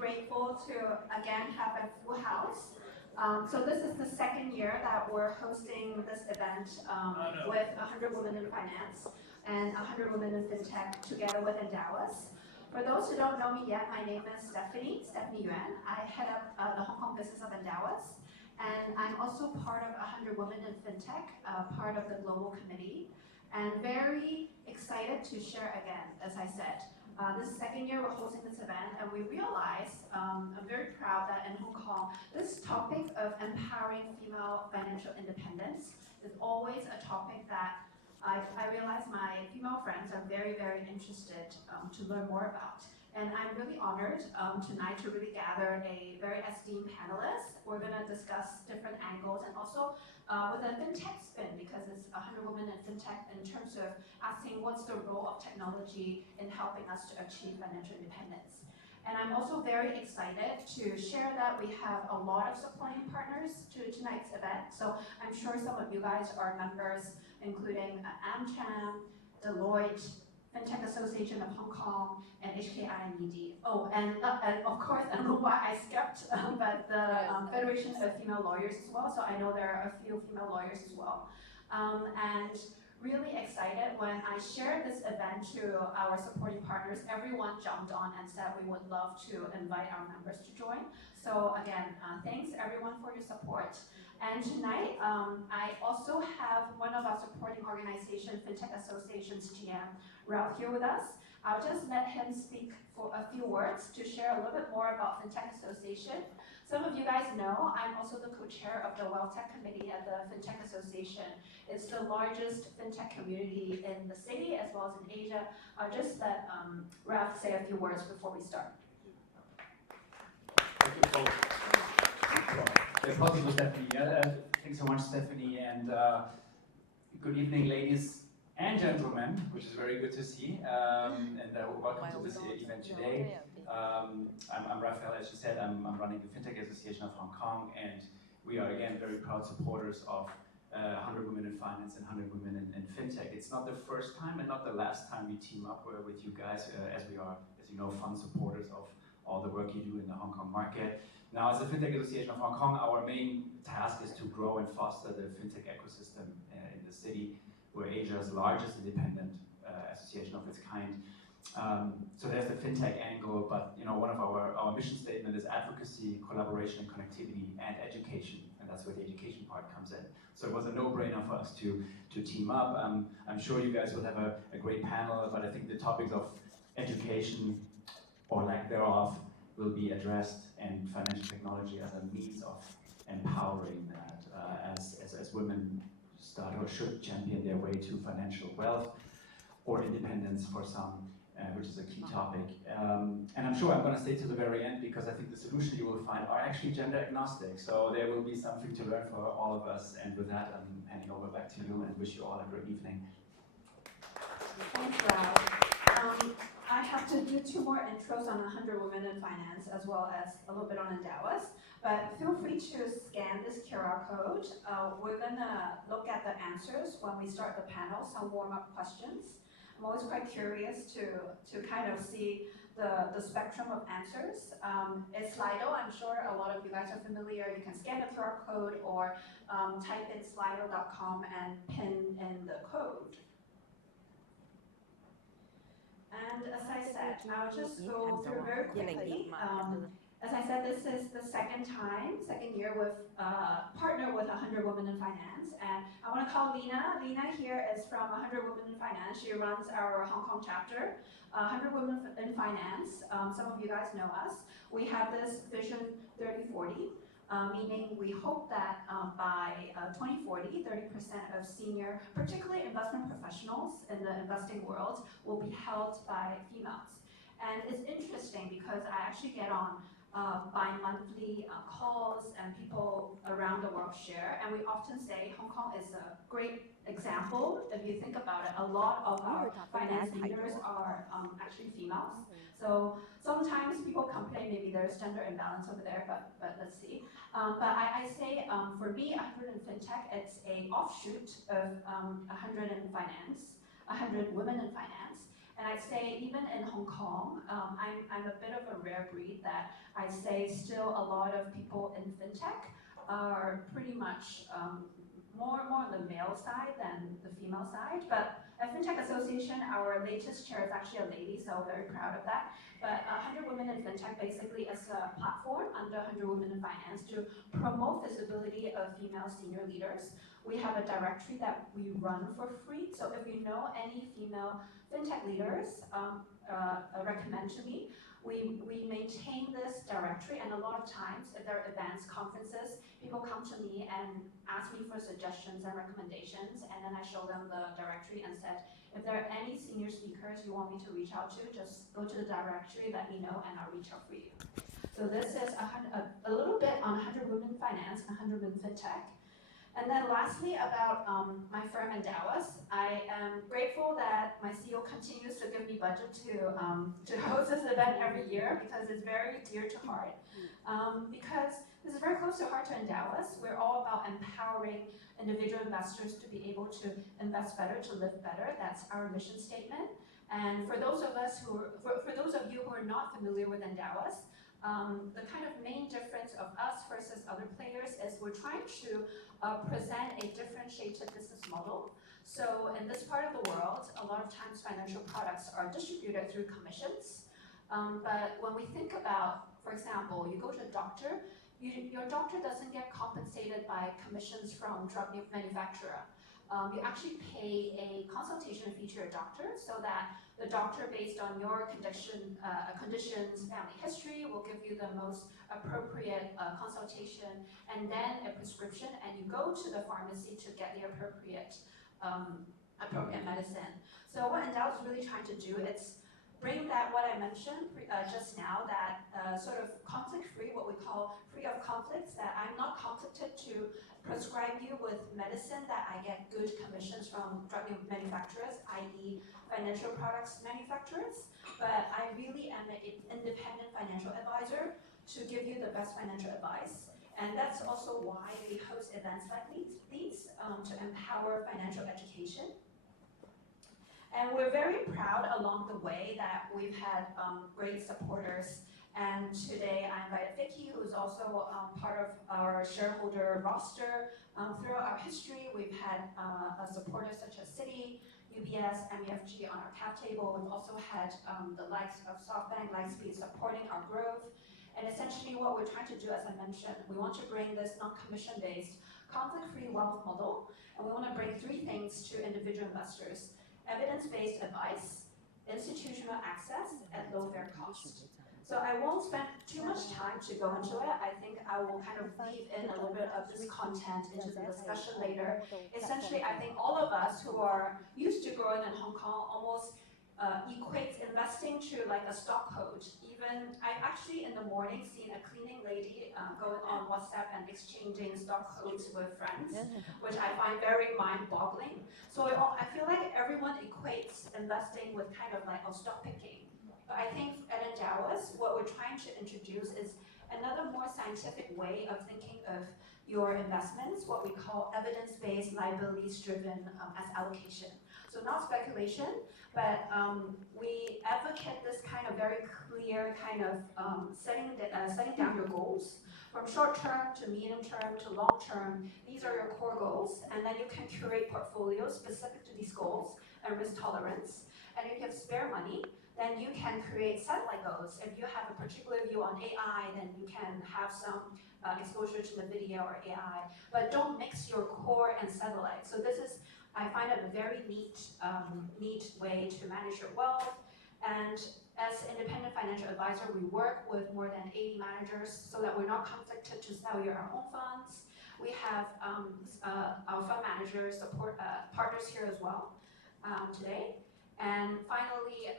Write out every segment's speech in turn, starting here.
grateful to again have a full house. So this is the second year that we're hosting this event with 100 Women in Finance and 100 Women in Fintech together with Endowus. For those who don't know me yet, my name is Steffanie Yuen. I head up the Hong Kong business of Endowus. And I'm also part of 100 Women in Fintech, part of the global committee. And very excited to share again, as I said. This is the second year we're hosting this event, and we realized, I'm very proud that in Hong Kong, this topic of empowering female financial independence is always a topic that I realize my female friends are very, very interested to learn more about. And I'm really honored tonight to really gather a very esteemed panelist. We're going to discuss different angles and also with a fintech spin, because it's 100 Women in Fintech in terms of asking what's the role of technology in helping us to achieve financial independence. And I'm also very excited to share that we have a lot of supporting partners to tonight's event. So I'm sure some of you guys are members, including AmCham, Deloitte, Fintech Association of Hong Kong, and HKIMED. Oh, and of course, I don't know why I skipped, but the Federation of Female Lawyers as well. So I know there are a few female lawyers as well. And really excited when I shared this event to our supporting partners, everyone jumped on and said we would love to invite our members to join. So again, thanks everyone for your support. And tonight, I also have one of our supporting organizations, Fintech Association's GM, Ralph, here with us. I'll just let him speak for a few words to share a little bit more about Fintech Association. Some of you guys know I'm also the co-chair of the Wealth Tech Committee at the Fintech Association. It's the largest fintech community in the city as well as in Asia. I'll just let Ralph say a few words before we start. Thank you, Paul. Thanks so much, Steffanie, and good evening, ladies and gentlemen, which is very good to see, and welcome to this event today. I'm Raphael, as you said, I'm running the Fintech Association of Hong Kong, and we are again very proud supporters of 100 Women in Finance and 100 Women in Fintech. It's not the first time and not the last time we team up with you guys, as we are, as you know, fun supporters of all the work you do in the Hong Kong market. Now, as the Fintech Association of Hong Kong, our main task is to grow and foster the fintech ecosystem in the city. We're Asia's largest independent association of its kind. So there's the fintech angle, but you know, one of our mission statement is advocacy, collaboration, connectivity, and education, and that's where the education part comes in. So it was a no-brainer for us to team up. I'm sure you guys will have a great panel, but I think the topics of education, or lack thereof, will be addressed, and financial technology as a means of empowering that as women start or should champion their way to financial wealth or independence for some, which is a key topic. And I'm sure I'm going to stay to the very end because I think the solution you will find are actually gender agnostic. So there will be something to learn for all of us. And with that, I'm handing over back to you and wish you all a great evening. Thanks, Ralph. I have to do 2 more intros on 100 Women in Finance as well as a little bit on Endowus. But feel free to scan this QR code. We're going to look at the answers when we start the panel, some warm-up questions. I'm always quite curious to kind of see the spectrum of answers. It's Slido. I'm sure a lot of you guys are familiar. You can scan the QR code or type in slido.com and pin in the code. And as I said, I'll just go through very quickly. As I said, this is the second year with partner with 100 Women in Finance. And I want to call Lina. Lina here is from 100 Women in Finance. She runs our Hong Kong chapter. 100 Women in Finance, some of you guys know us. We have this Vision 3040. Meaning we hope that by 2040, 30% of senior, particularly investment professionals in the investing world, will be held by females. And it's interesting because I actually get on bi-monthly calls and people around the world share, and we often say Hong Kong is a great example. If you think about it, a lot of our finance leaders are actually females. So sometimes people complain maybe there's gender imbalance over there, but let's see. But I say for me, 100 in Fintech, it's an offshoot of 100 in Finance, 100 Women in Finance. And I'd say even in Hong Kong, I'm a bit of a rare breed that I'd say still a lot of people in fintech are pretty much more on the male side than the female side. But at Fintech Association, our latest chair is actually a lady, so very proud of that. But 100 Women in Fintech basically is a platform under 100 Women in Finance to promote visibility of female senior leaders. We have a directory that we run for free. So if you know any female fintech leaders, recommend to me. We maintain this directory, and a lot of times, if there are events, conferences, people come to me and ask me for suggestions and recommendations, and then I show them the directory and said, if there are any senior speakers you want me to reach out to, just go to the directory, let me know, and I'll reach out for you. So this is a little bit on 100 Women in Finance, 100 Women Fintech. And then lastly, about my firm Endowus, I am grateful that my CEO continues to give me budget to host this event every year because it's very dear to heart. Because this is very close to heart to Endowus. We're all about empowering individual investors to be able to invest better, to live better. That's our mission statement. And for those of you who are not familiar with Endowus, the kind of main difference of us versus other players is we're trying to present a differentiated business model. So in this part of the world, a lot of times financial products are distributed through commissions. But when we think about, for example, you go to a doctor, your doctor doesn't get compensated by commissions from drug manufacturer. You actually pay a consultation fee to your doctor so that the doctor, based on your conditions, family history, will give you the most appropriate consultation and then a prescription, and you go to the pharmacy to get the appropriate medicine. So what Endowus is really trying to do is bring that, what I mentioned just now, that sort of conflict-free, what we call free of conflicts, that I'm not conflicted to prescribe you with medicine that I get good commissions from drug manufacturers, i.e. financial products manufacturers, but I really am an independent financial advisor to give you the best financial advice. And that's also why we host events like these to empower financial education. And we're very proud along the way that we've had great supporters. And today I invited Vicky, who's also part of our shareholder roster. Throughout our history, we've had supporters such as Citi, UBS, MUFG on our cap table. We've also had the likes of SoftBank, Lightspeed supporting our growth. And essentially what we're trying to do, as I mentioned, we want to bring this non-commission-based, conflict-free wealth model, and we want to bring three things to individual investors: evidence-based advice, institutional access, at low fair cost. So I won't spend too much time to go into it. I think I will kind of weave in a little bit of this content into the discussion later. Essentially, I think all of us who are used to growing in Hong Kong almost equates investing to like a stock code. Even I've actually in the morning seen a cleaning lady going on WhatsApp and exchanging stock codes with friends, which I find very mind-boggling. So I feel like everyone equates investing with kind of like stock picking. But I think at Endowus, what we're trying to introduce is another more scientific way of thinking of your investments, what we call evidence-based, liabilities-driven asset allocation. So not speculation, but we advocate this kind of very clear kind of setting down your goals. From short term to medium term to long term, these are your core goals, and then you can curate portfolios specific to these goals and risk tolerance. And if you have spare money, then you can create satellite goals. If you have a particular view on AI, then you can have some exposure to NVIDIA or AI, but don't mix your core and satellite. So this is, I find it a very neat way to manage your wealth. And as independent financial advisor, we work with more than 80 managers so that we're not conflicted to sell your own funds. We have our fund managers support partners here as well today. And finally,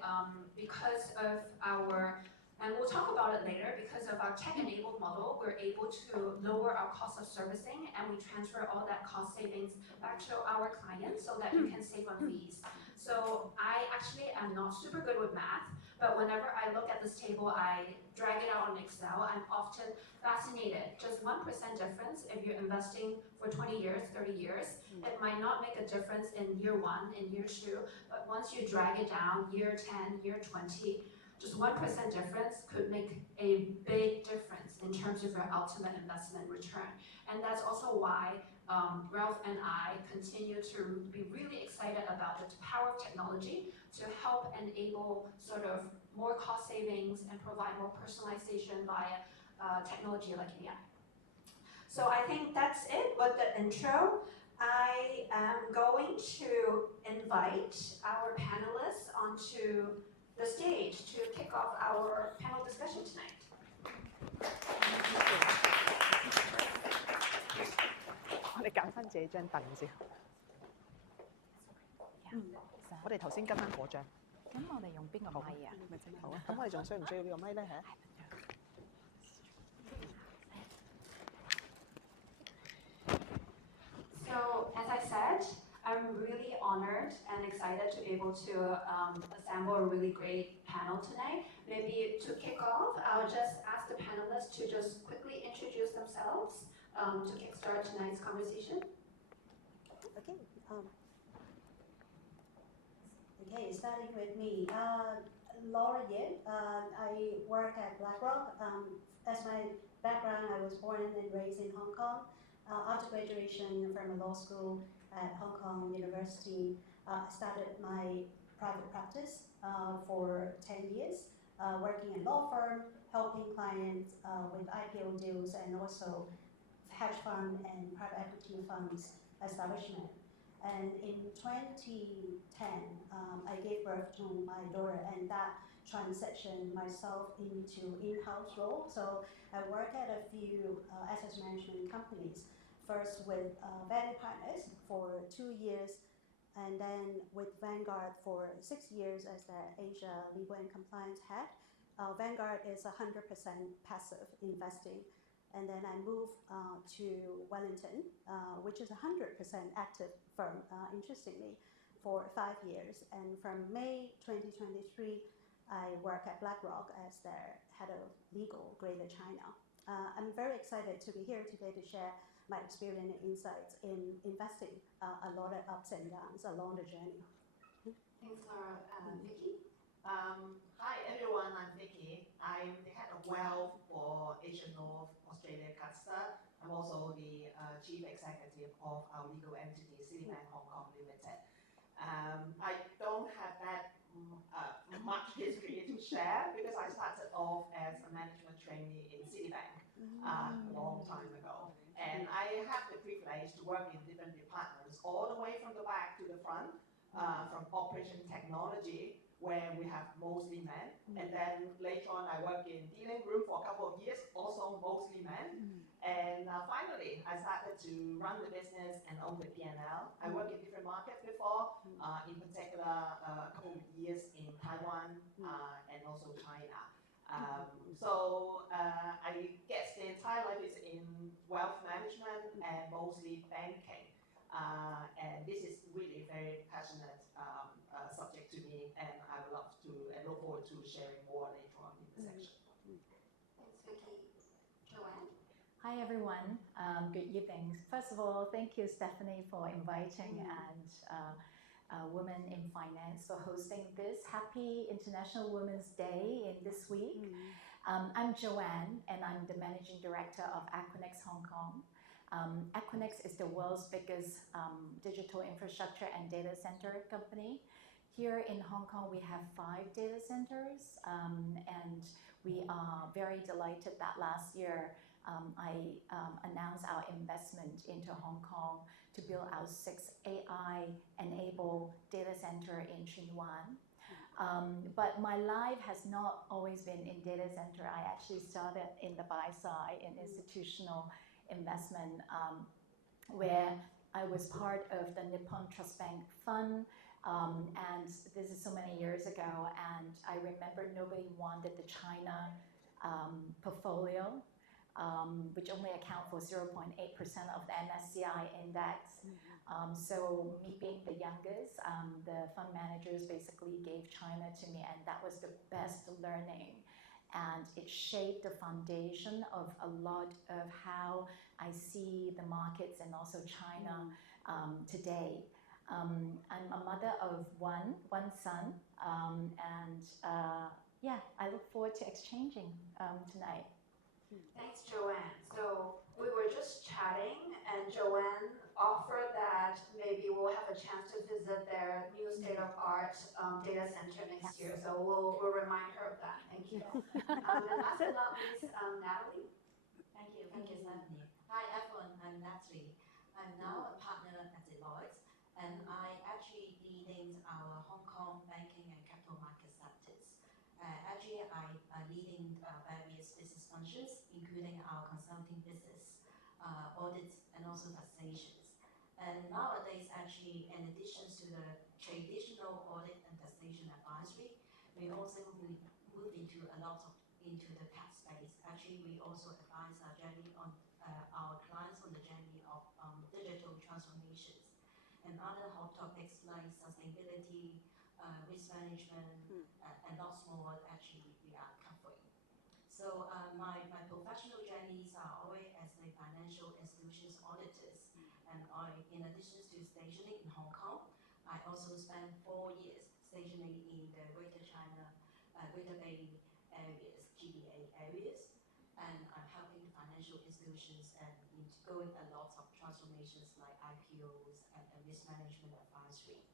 because of our, and we'll talk about it later, because of our tech-enabled model, we're able to lower our cost of servicing, and we transfer all that cost savings back to our clients so that you can save on fees. So I actually am not super good with math, but whenever I look at this table, I drag it out on Excel. I'm often fascinated. Just 1% difference if you're investing for 20 years, 30 years. It might not make a difference in year 1, in year 2, but once you drag it down, year 10, year 20, just 1% difference could make a big difference in terms of your ultimate investment return. And that's also why Ralph and I continue to be really excited about the power of technology to help enable sort of more cost savings and provide more personalization via technology like AI. So I think that's it with the intro. I am going to invite our panelists onto the stage to kick off our panel discussion tonight. 我哋揀翻自己張凳先。我哋頭先跟翻嗰張。咁我哋用邊個咪啊？好啊。咁我哋仲需唔需要呢個咪咧？係。So, as I said, I'm really honored and excited to be able to assemble a really great panel tonight. Maybe to kick off, I'll just ask the panelists to just quickly introduce themselves to kickstart tonight's conversation. Okay. Okay, starting with me. Lora Yuen. I work at Blackrock. As my background, I was born and raised in Hong Kong. After graduation from a law school at Hong Kong University, I started my private practice for 10 years, working in law firm, helping clients with IPO deals and also hedge fund and private equity funds establishment. And in 2010, I gave birth to my daughter, and that transitioned myself into in-house role. So I work at a few asset management companies. First with Value Partners for 2 years, and then with Vanguard for 6 years as the Asia Legal and Compliance head. Vanguard is 100% passive investing. And then I moved to Wellington, which is a 100% active firm, interestingly, for 5 years. And from May 2023, I work at Blackrock as their head of legal, Greater China. I'm very excited to be here today to share my experience and insights in investing, a lot of ups and downs along the journey. Thanks, Laura. Vicky? Hi everyone, I'm Vicky. I'm the head of wealth for Asia North Australia cluster. I'm also the chief executive of our legal entity, Citibank Hong Kong Limited. I don't have that much history to share because I started off as a management trainee in Citibank a long time ago. And I have the privilege to work in different departments, all the way from the back to the front, from operation technology, where we have mostly men. And then later on, I worked in dealing room for a couple of years, also mostly men. And finally, I started to run the business and own the P&L. I worked in different markets before, in particular, a couple of years in Taiwan and also China. So I guess the entire life is in wealth management and mostly banking. And this is really a very passionate subject to me, and I would love to and look forward to sharing more later on in the section. Thanks, Vicky. Joanne? Hi everyone, good evening. First of all, thank you Steffanie for inviting and Women in Finance for hosting this. Happy International Women's Day in this week. I'm Joanne and I'm the Managing Director of Equinix Hong Kong. Equinix is the world's biggest digital infrastructure and data center company. Here in Hong Kong, we have 5 data centers, and we are very delighted that last year I announced our investment into Hong Kong to build our 6th AI-enabled data center in Yuen. But my life has not always been in data center. I actually started in the buy side in institutional investment, where I was part of the Nippon Trust Bank Fund, and this is so many years ago, and I remember nobody wanted the China portfolio, which only account for 0.8% of the MSCI index. So me being the youngest, the fund managers basically gave China to me, and that was the best learning. and it shaped the foundation of a lot of how I see the markets and also China today. I'm a mother of one son, and yeah, I look forward to exchanging tonight. Thanks, Joanne. So we were just chatting, and Joanne offered that maybe we'll have a chance to visit their new state-of-art data center next year. So we'll remind her of that. Thank you. And last but not least, Natalie. Thank you, Stephanie. Hi everyone, I'm Natalie. I'm now a partner at Deloitte, and I actually leading our Hong Kong banking and capital market sectors. Actually, I'm leading various business functions, including our consulting business, audit, and also taxations. And nowadays, actually, in addition to the traditional audit and taxation advisory, we also move into a lot of into the tech space. Actually, we also advise our journey on our clients on the journey of digital transformations and other hot topics like sustainability, risk management, and lots more actually we are covering. So my professional journeys are always as a financial institutions auditors, and in addition to stationing in Hong Kong, I also spent 4 years stationing in the Greater China, Greater Bay areas, GBA areas, and I'm helping financial institutions and going a lot of transformations like IPOs and risk management advisory.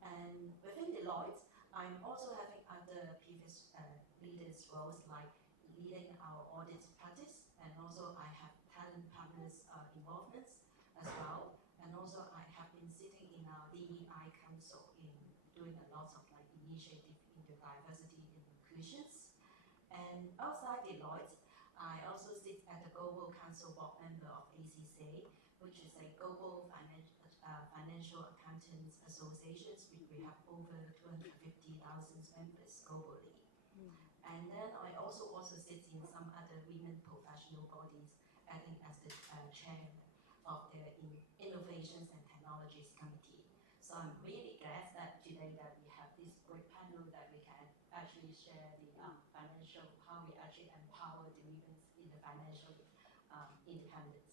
And within Deloitte, I'm also having other previous leaders roles like leading our audit practice, and also I have talent partners involvements as well. And also I have been sitting in our DEI council in doing a lot of like initiative into diversity and inclusions. And outside Deloitte, I also sit at the Global Council Board member of ACCA, which is a global financial accountants associations. We have over 250,000 members globally. And then I also sit in some other women professional bodies, acting as the chairman of the Innovations and Technologies Committee. So I'm really glad that today that we have this great panel that we can actually share the financial, how we actually empower the women in the financial independence.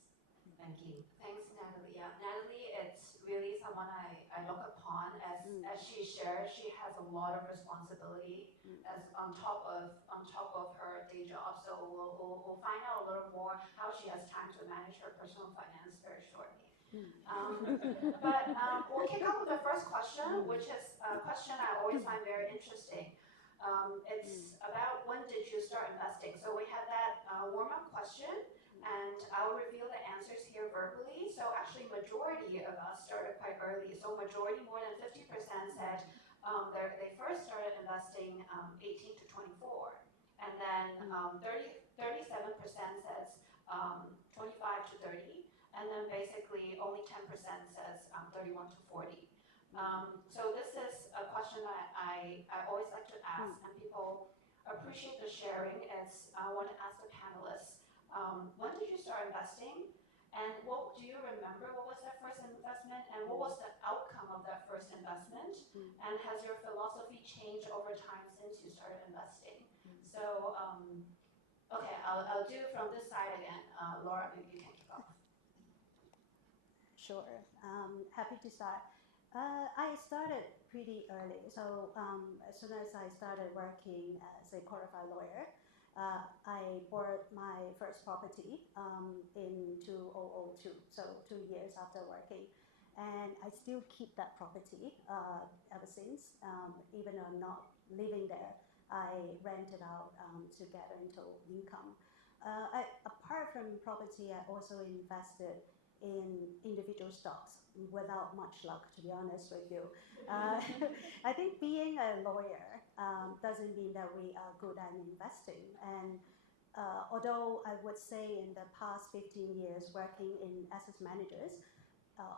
Thank you. Thanks, Natalie. Yeah, Natalie, it's really someone I look upon as she shares. She has a lot of responsibility as on top of her day job. So we'll find out a little more how she has time to manage her personal finance very shortly. But we'll kick off with the first question, which is a question I always find very interesting. It's about when did you start investing? So we had that warm-up question, and I'll reveal the answers here verbally. So actually, majority of us started quite early. So majority, more than 50% said they first started investing 18 to 24, and then 37% says 25 to 30, and then basically only 10% says 31 to 40. So this is a question that I always like to ask, and people appreciate the sharing. As I want to ask the panelists, when did you start investing? And what do you remember? What was that first investment? And what was the outcome of that first investment? And has your philosophy changed over time since you started investing? So, okay, I'll do from this side again. Lora, maybe you can kick off. Sure. Happy to start. I started pretty early. So as soon as I started working as a qualified lawyer, I bought my first property in 2002, so 2 years after working. And I still keep that property ever since. Even though I'm not living there, I rent it out to get rental income. Apart from property, I also invested in individual stocks without much luck, to be honest with you. I think being a lawyer doesn't mean that we are good at investing. And although I would say in the past 15 years working in asset managers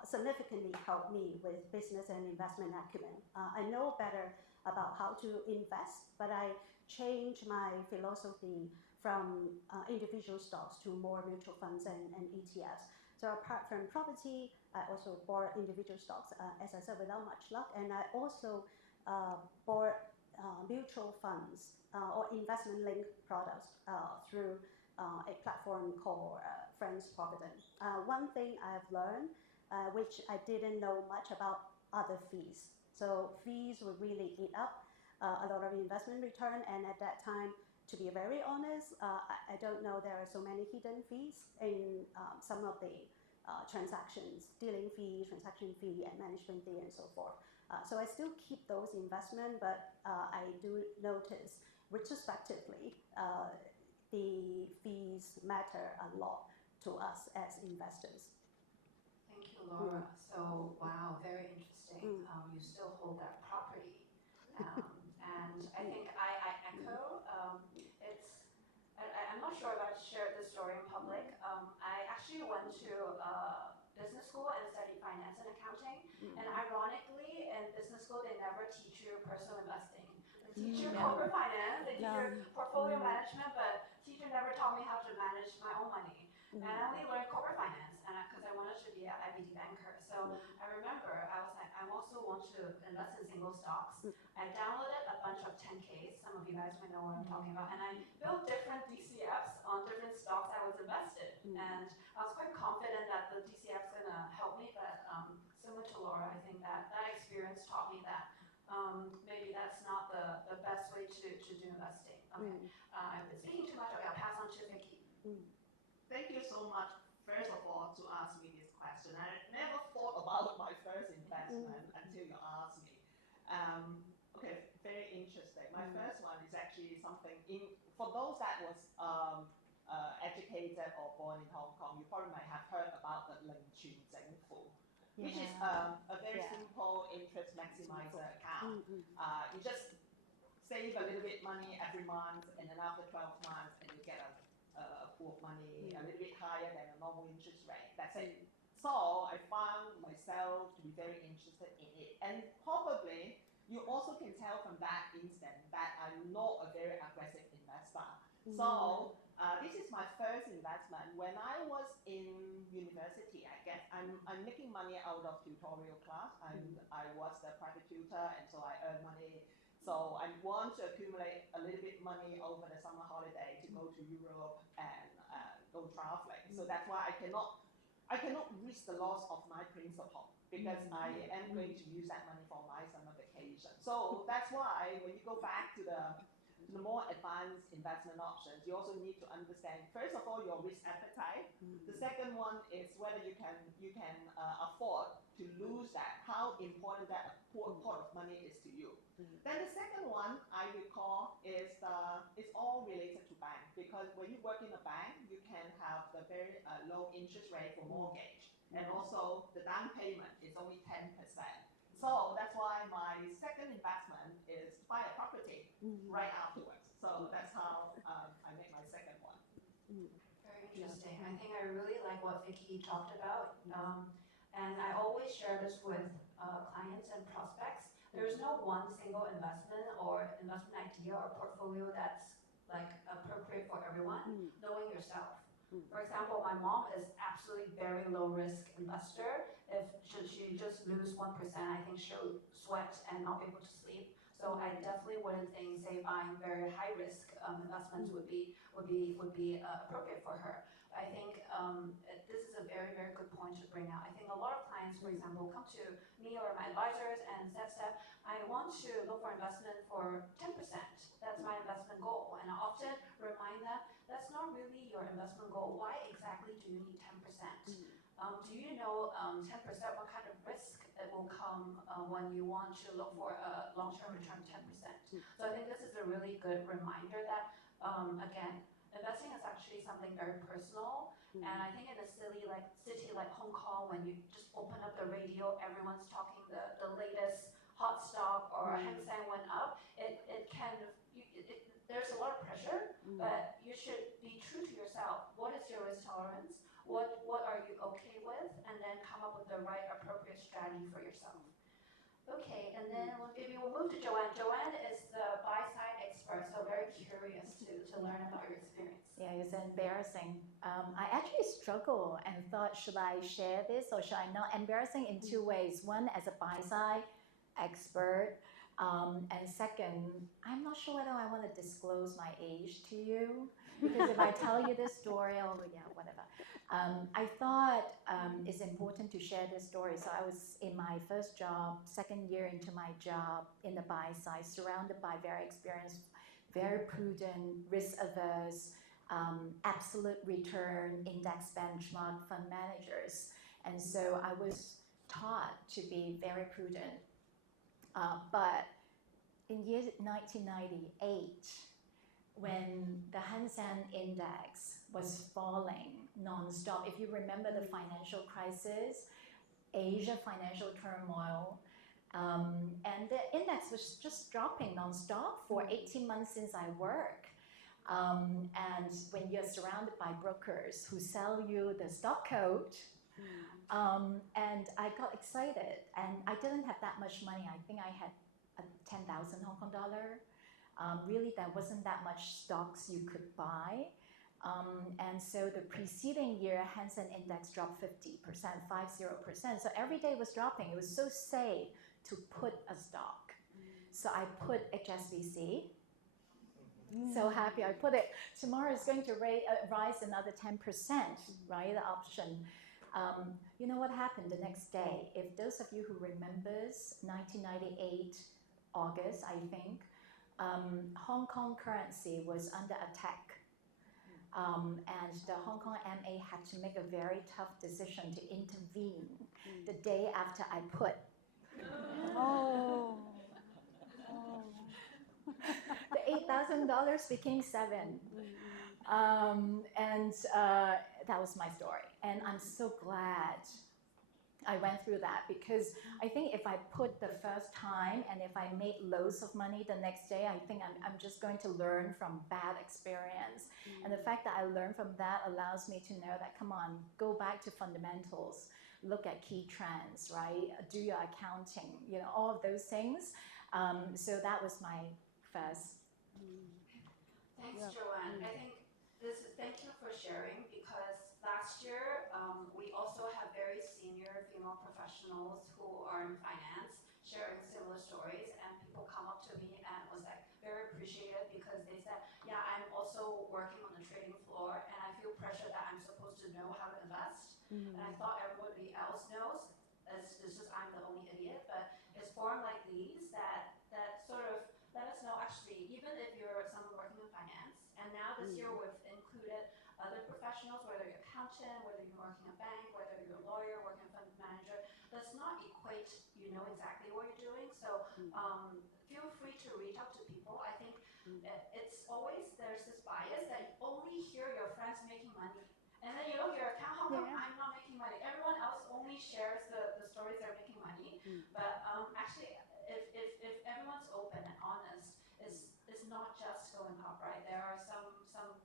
significantly helped me with business and investment acumen. I know better about how to invest, but I changed my philosophy from individual stocks to more mutual funds and ETFs. So apart from property, I also bought individual stocks, as I said, without much luck. And I also bought mutual funds or investment-linked products through a platform called Friends Provident. One thing I've learned, which I didn't know much about, are the fees. So fees would really eat up a lot of investment return, and at that time, to be very honest, I don't know there are so many hidden fees in some of the transactions, dealing fee, transaction fee, and management fee, and so forth. So I still keep those investments, but I do notice retrospectively the fees matter a lot to us as investors. Thank you, Lora. So, wow, very interesting. You still hold that property. And I think I echo, I'm not sure if I've shared this story in public. I actually went to business school and studied finance and accounting. And ironically, in business school, they never teach you personal investing. They teach you corporate finance, they teach you portfolio management, but teacher never taught me how to manage my own money. And I only learned corporate finance because I wanted to be an IBD banker. So I remember I was like, I also want to invest in single stocks. I downloaded a bunch of 10Ks. Some of you guys might know what I'm talking about. And I built different DCFs on different stocks I was invested. And I was quite confident that the DCF's going to help me. But similar to Lora, I think that experience taught me that maybe that's not the best way to do investing. Okay. I've been speaking too much. Okay, I'll pass on to Vicky. Thank you so much, first of all, to ask me this question. I never thought about my first investment until you asked me. Okay, very interesting. My first one is actually something for those that was educated or born in Hong Kong, you probably might have heard about the 零存整付, which is a very simple interest maximizer account. You just save a little bit money every month, and then after 12 months, and you get a pool of money a little bit higher than a normal interest rate. That's it. So I found myself to be very interested in it. And probably you also can tell from that instant that I'm not a very aggressive investor. So this is my first investment. When I was in university, I guess I'm making money out of tutorial class. I was the private tutor, and so I earn money. So I want to accumulate a little bit money over the summer holiday to go to Europe and go traveling. So that's why I cannot risk the loss of my principal, because I am going to use that money for my summer vacation. So that's why when you go back to the more advanced investment options, you also need to understand, first of all, your risk appetite. The second one is whether you can afford to lose that, how important that pot of money is to you. Then the second one I recall is it's all related to bank, because when you work in a bank, you can have the very low interest rate for mortgage, and also the down payment is only 10%. So that's why my second investment is to buy a property right afterwards. So that's how I made my second one. Very interesting. I think I really like what Vicky talked about. And I always share this with clients and prospects. There's no one single investment or investment idea or portfolio that's like appropriate for everyone. Knowing yourself. For example, my mom is absolutely very low risk investor. If she just lose 1%, I think she'll sweat and not be able to sleep. So I definitely wouldn't think, say, buying very high risk investments would be appropriate for her. I think this is a very, very good point to bring out. I think a lot of clients, for example, come to me or my advisors and said, Steff, I want to look for investment for 10%. That's my investment goal. And I often remind them, that's not really your investment goal. Why exactly do you need 10%? Do you know 10% what kind of risk it will come when you want to look for a long-term return 10%? So I think this is a really good reminder that, again, investing is actually something very personal. And I think in a city like Hong Kong, when you just open up the radio, everyone's talking the latest hot stock or Hang Seng went up, there's a lot of pressure, but you should be true to yourself. What is your risk tolerance? What are you okay with? And then come up with the right appropriate strategy for yourself. Okay, and then maybe we'll move to Joanne. Joanne is the buy-side expert, so very curious to learn about your experience. Yeah, it's embarrassing. I actually struggled and thought, should I share this or should I not? Embarrassing in two ways. One, as a buy-side expert, And second, I'm not sure whether I want to disclose my age to you, because if I tell you this story, whatever. I thought it's important to share this story. So I was in my first job, second year into my job in the buy side, surrounded by very experienced, very prudent, risk-averse, absolute return, index benchmark fund managers. And so I was taught to be very prudent. But in year 1998, when the Hang Seng Index was falling non-stop, if you remember the financial crisis, Asia financial turmoil, and the index was just dropping non-stop for 18 months since I work. And when you're surrounded by brokers who sell you the stock code, and I got excited, and I didn't have that much money. I think I had 10,000 Hong Kong dollar. Really, there wasn't that much stocks you could buy. And so the preceding year, Hang Seng Index dropped 50%, 50%. So every day was dropping. It was so safe to put a stock. So I put HSBC. So happy I put it. Tomorrow is going to rise another 10%, right? The option. You know what happened the next day? If those of you who remembers 1998 August, I think, Hong Kong currency was under attack. And the Hong Kong MA had to make a very tough decision to intervene the day after I put. The $8,000 became $7,000. And that was my story. And I'm so glad I went through that, because I think if I put the first time and if I made loads of money the next day, I think I'm just going to learn from bad experience. And the fact that I learned from that allows me to know that, come on, go back to fundamentals, look at key trends, right? Do your accounting, all of those things. So that was my first. Thanks, Joanne. I think thank you for sharing, because last year we also have very senior female professionals who are in finance sharing similar stories, and people come up to me and was like very appreciative, because they said, yeah, I'm also working on the trading floor and I feel pressure that I'm supposed to know how to invest. And I thought everybody else knows. It's just I'm the only idiot, but it's forums like these that sort of let us know, actually, even if you're someone working in finance, and now this year we've included other professionals, whether you're an accountant, whether you're working in a bank, whether you're a lawyer, working in a fund manager, let's not equate you know exactly what you're doing. So feel free to reach out to people. I think it's always, there's this bias that you only hear your friends making money, and then you don't hear, how come I'm not making money? Everyone else only shares the stories they're making money. But actually, if everyone's open and honest, it's not just going up, right? There are some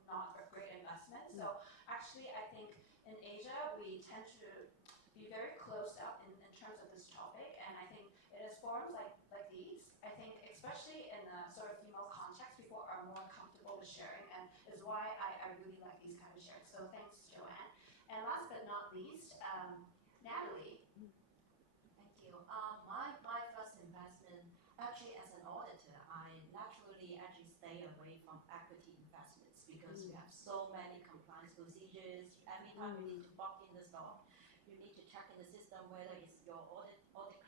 not great investments. So actually, I think in Asia, we tend to be very closed up in terms of this topic. And I think it is forums like these, I think, especially in a sort of female context, people are more comfortable with sharing, and is why I really like these kind of sharing. So thanks, Joanne. And last but not least, Natalie. Thank you. My first investment, actually as an auditor, I naturally actually stay away from equity investments, because we have so many compliance procedures. Every time you need to book in the stock, you need to check in the system whether it's your audit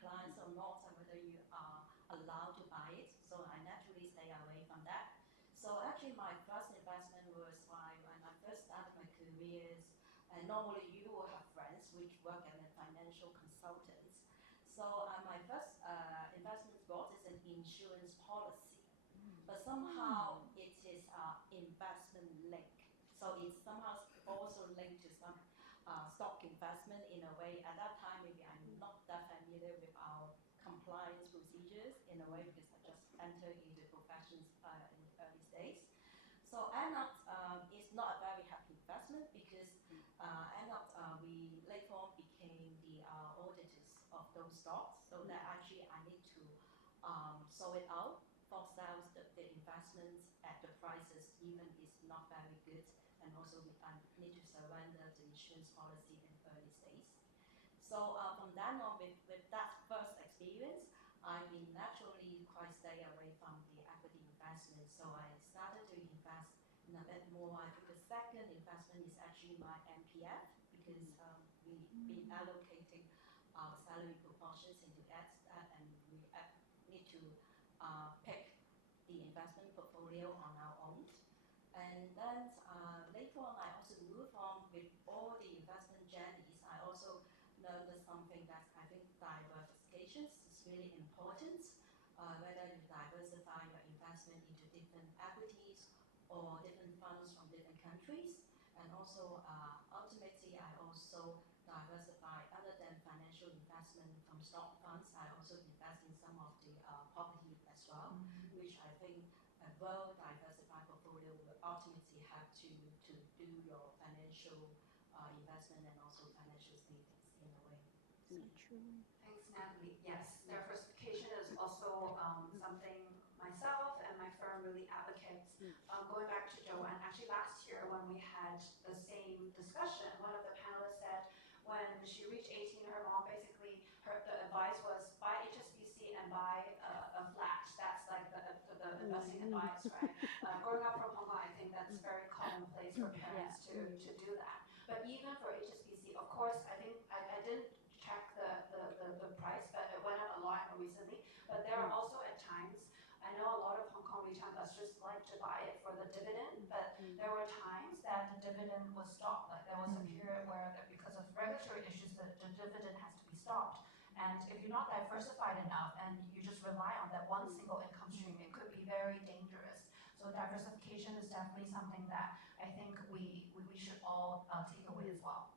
clients or not, and whether you are allowed to buy it. So I naturally stay away from that. So actually my first investment was when I first started my careers, and normally you will have friends which work as a financial consultants. So my first investment got is an insurance policy, but somehow it is investment link. So it's somehow also linked to some stock investment in a way. At that time, maybe I'm not that familiar with our compliance procedures in a way, because I just entered into professions in the early days. So it's not a very happy investment, because we later on became the auditors of those stocks, so that actually I need to sort it out, force out the investments at the prices even is not very good, and also I need to surrender the insurance policy in early stage. So from then on, with that first experience, I've been naturally quite stay away from the equity investment, so I started to invest in a bit more. I think the second investment is actually my MPF, because we've been allocating our salary proportions into that, and we need to pick the investment portfolio on our own. And then later on, I also move on with all the investment journeys. I also learned something that I think diversification is really important, whether you diversify your investment into different equities or different funds from different countries. And also, ultimately, I also diversify other than financial investment from stock funds. I also invest in some of the property as well, which I think a well-diversified portfolio will ultimately help to do your financial investment and also financial savings in a way. So true. Thanks, Natalie. Yes, diversification is also something myself and my firm really advocates. Going back to Joanne, actually last year when we had the same discussion, one of the panelists said when she reached 18, her mom basically, the advice was buy HSBC and buy a flat. That's like the investing advice, right? Growing up from Hong Kong, I think that's very commonplace for parents to do that. But even for HSBC, of course, I think I didn't check the price, but it went up a lot recently. But there are also at times, I know a lot of Hong Kong retail investors like to buy it for the dividend, but there were times that the dividend was stopped. Like there was a period where, because of regulatory issues, the dividend has to be stopped. And if you're not diversified enough and you just rely on that one single income stream, it could be very dangerous. So diversification is definitely something that I think we should all take away as well.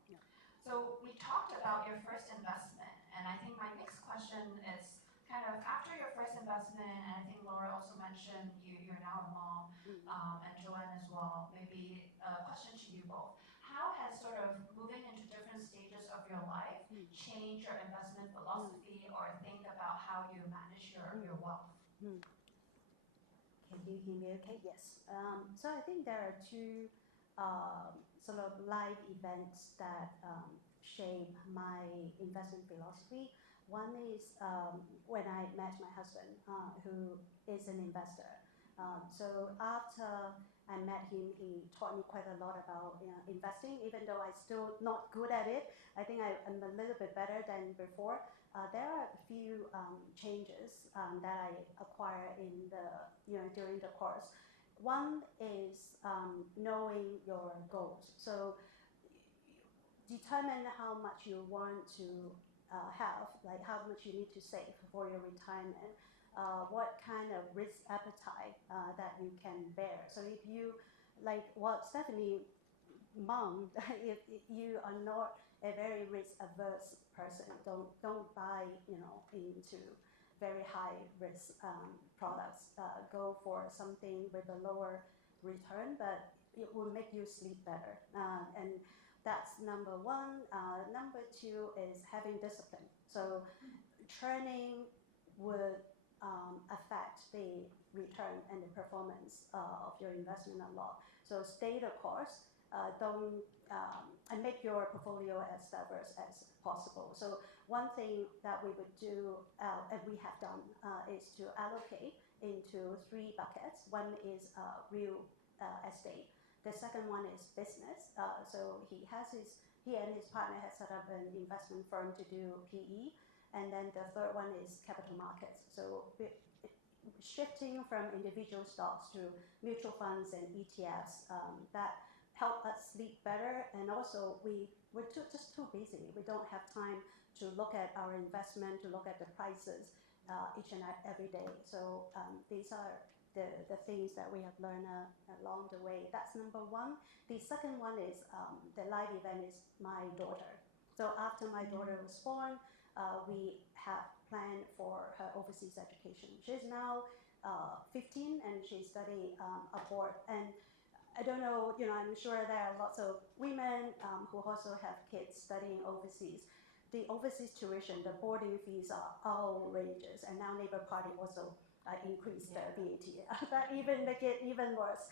So we talked about your first investment, and I think my next question is kind of after your first investment, and I think Lora also mentioned you're now a mom, and Joanne as well, maybe a question to you both. How has sort of moving into different stages of your life changed your investment philosophy or think about how you manage your wealth? Can you hear me okay? Yes. So I think there are two sort of life events that shape my investment philosophy. One is when I met my husband, who is an investor. So after I met him, he taught me quite a lot about investing, even though I'm still not good at it. I think I'm a little bit better than before. There are a few changes that I acquire in during the course. One is knowing your goals. So determine how much you want to have, like how much you need to save for your retirement, what kind of risk appetite that you can bear. So if you, like what Steffanie mom, if you are not a very risk averse person, don't buy into very high risk products. Go for something with a lower return, but it will make you sleep better. And that's number one. Number two is having discipline. So training would affect the return and the performance of your investment a lot. So stay the course. Don't and make your portfolio as diverse as possible. So one thing that we would do, and we have done, is to allocate into 3 buckets. One is real estate. The second one is business. So he and his partner have set up an investment firm to do PE. And then the third one is capital markets. So shifting from individual stocks to mutual funds and ETFs, that help us sleep better. And also we're just too busy. We don't have time to look at our investment, to look at the prices each and every day. So these are the things that we have learned along the way. That's number one. The second one is the live event is my daughter. So after my daughter was born, we have planned for her overseas education. She's now 15 and she's studying abroad. And I don't know, I'm sure there are lots of women who also have kids studying overseas. The overseas tuition, the boarding fees are outrageous, and now Labour Party also increased the VAT. That even make it even worse.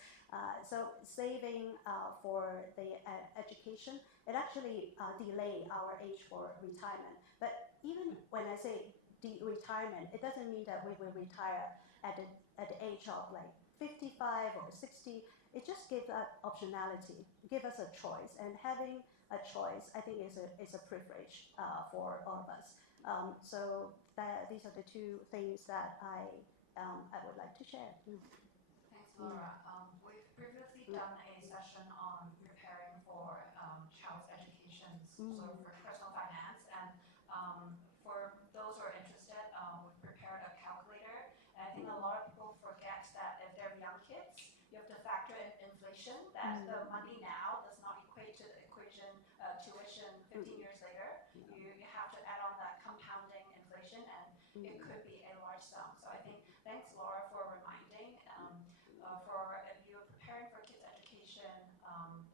So saving for the education, it actually delay our age for retirement. But even when I say retirement, it doesn't mean that we will retire at the age of like 55 or 60. It just gives us optionality, give us a choice, and having a choice, I think, is a privilege for all of us. So these are the two things that I would like to share. Thanks, Laura. We've previously done a session on preparing for child's education, sort of for personal finance, and for those who are interested, we've prepared a calculator. And I think a lot of people forget that if they're young kids, you have to factor in inflation, that the money now does not equate to the tuition 15 years later. You have to add on that compounding inflation, and it could be a large sum. So I think, thanks, Laura, for reminding. For if you're preparing for kids' education,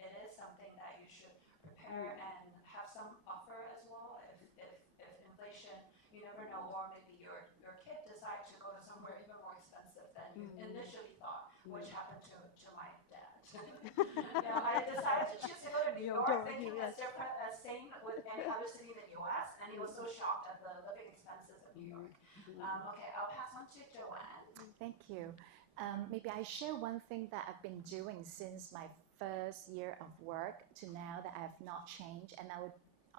it is something that you should prepare and have some buffer as well. If inflation, you never know, or maybe your kid decides to go to somewhere even more expensive than you initially thought, which happened to my dad. I decided to choose to go to New York, thinking it's different, same with any other city in the U.S., and he was so shocked at the living expenses of New York. Okay, I'll pass on to Joanne. Thank you. Maybe I share one thing that I've been doing since my first year of work to now that I have not changed, and I would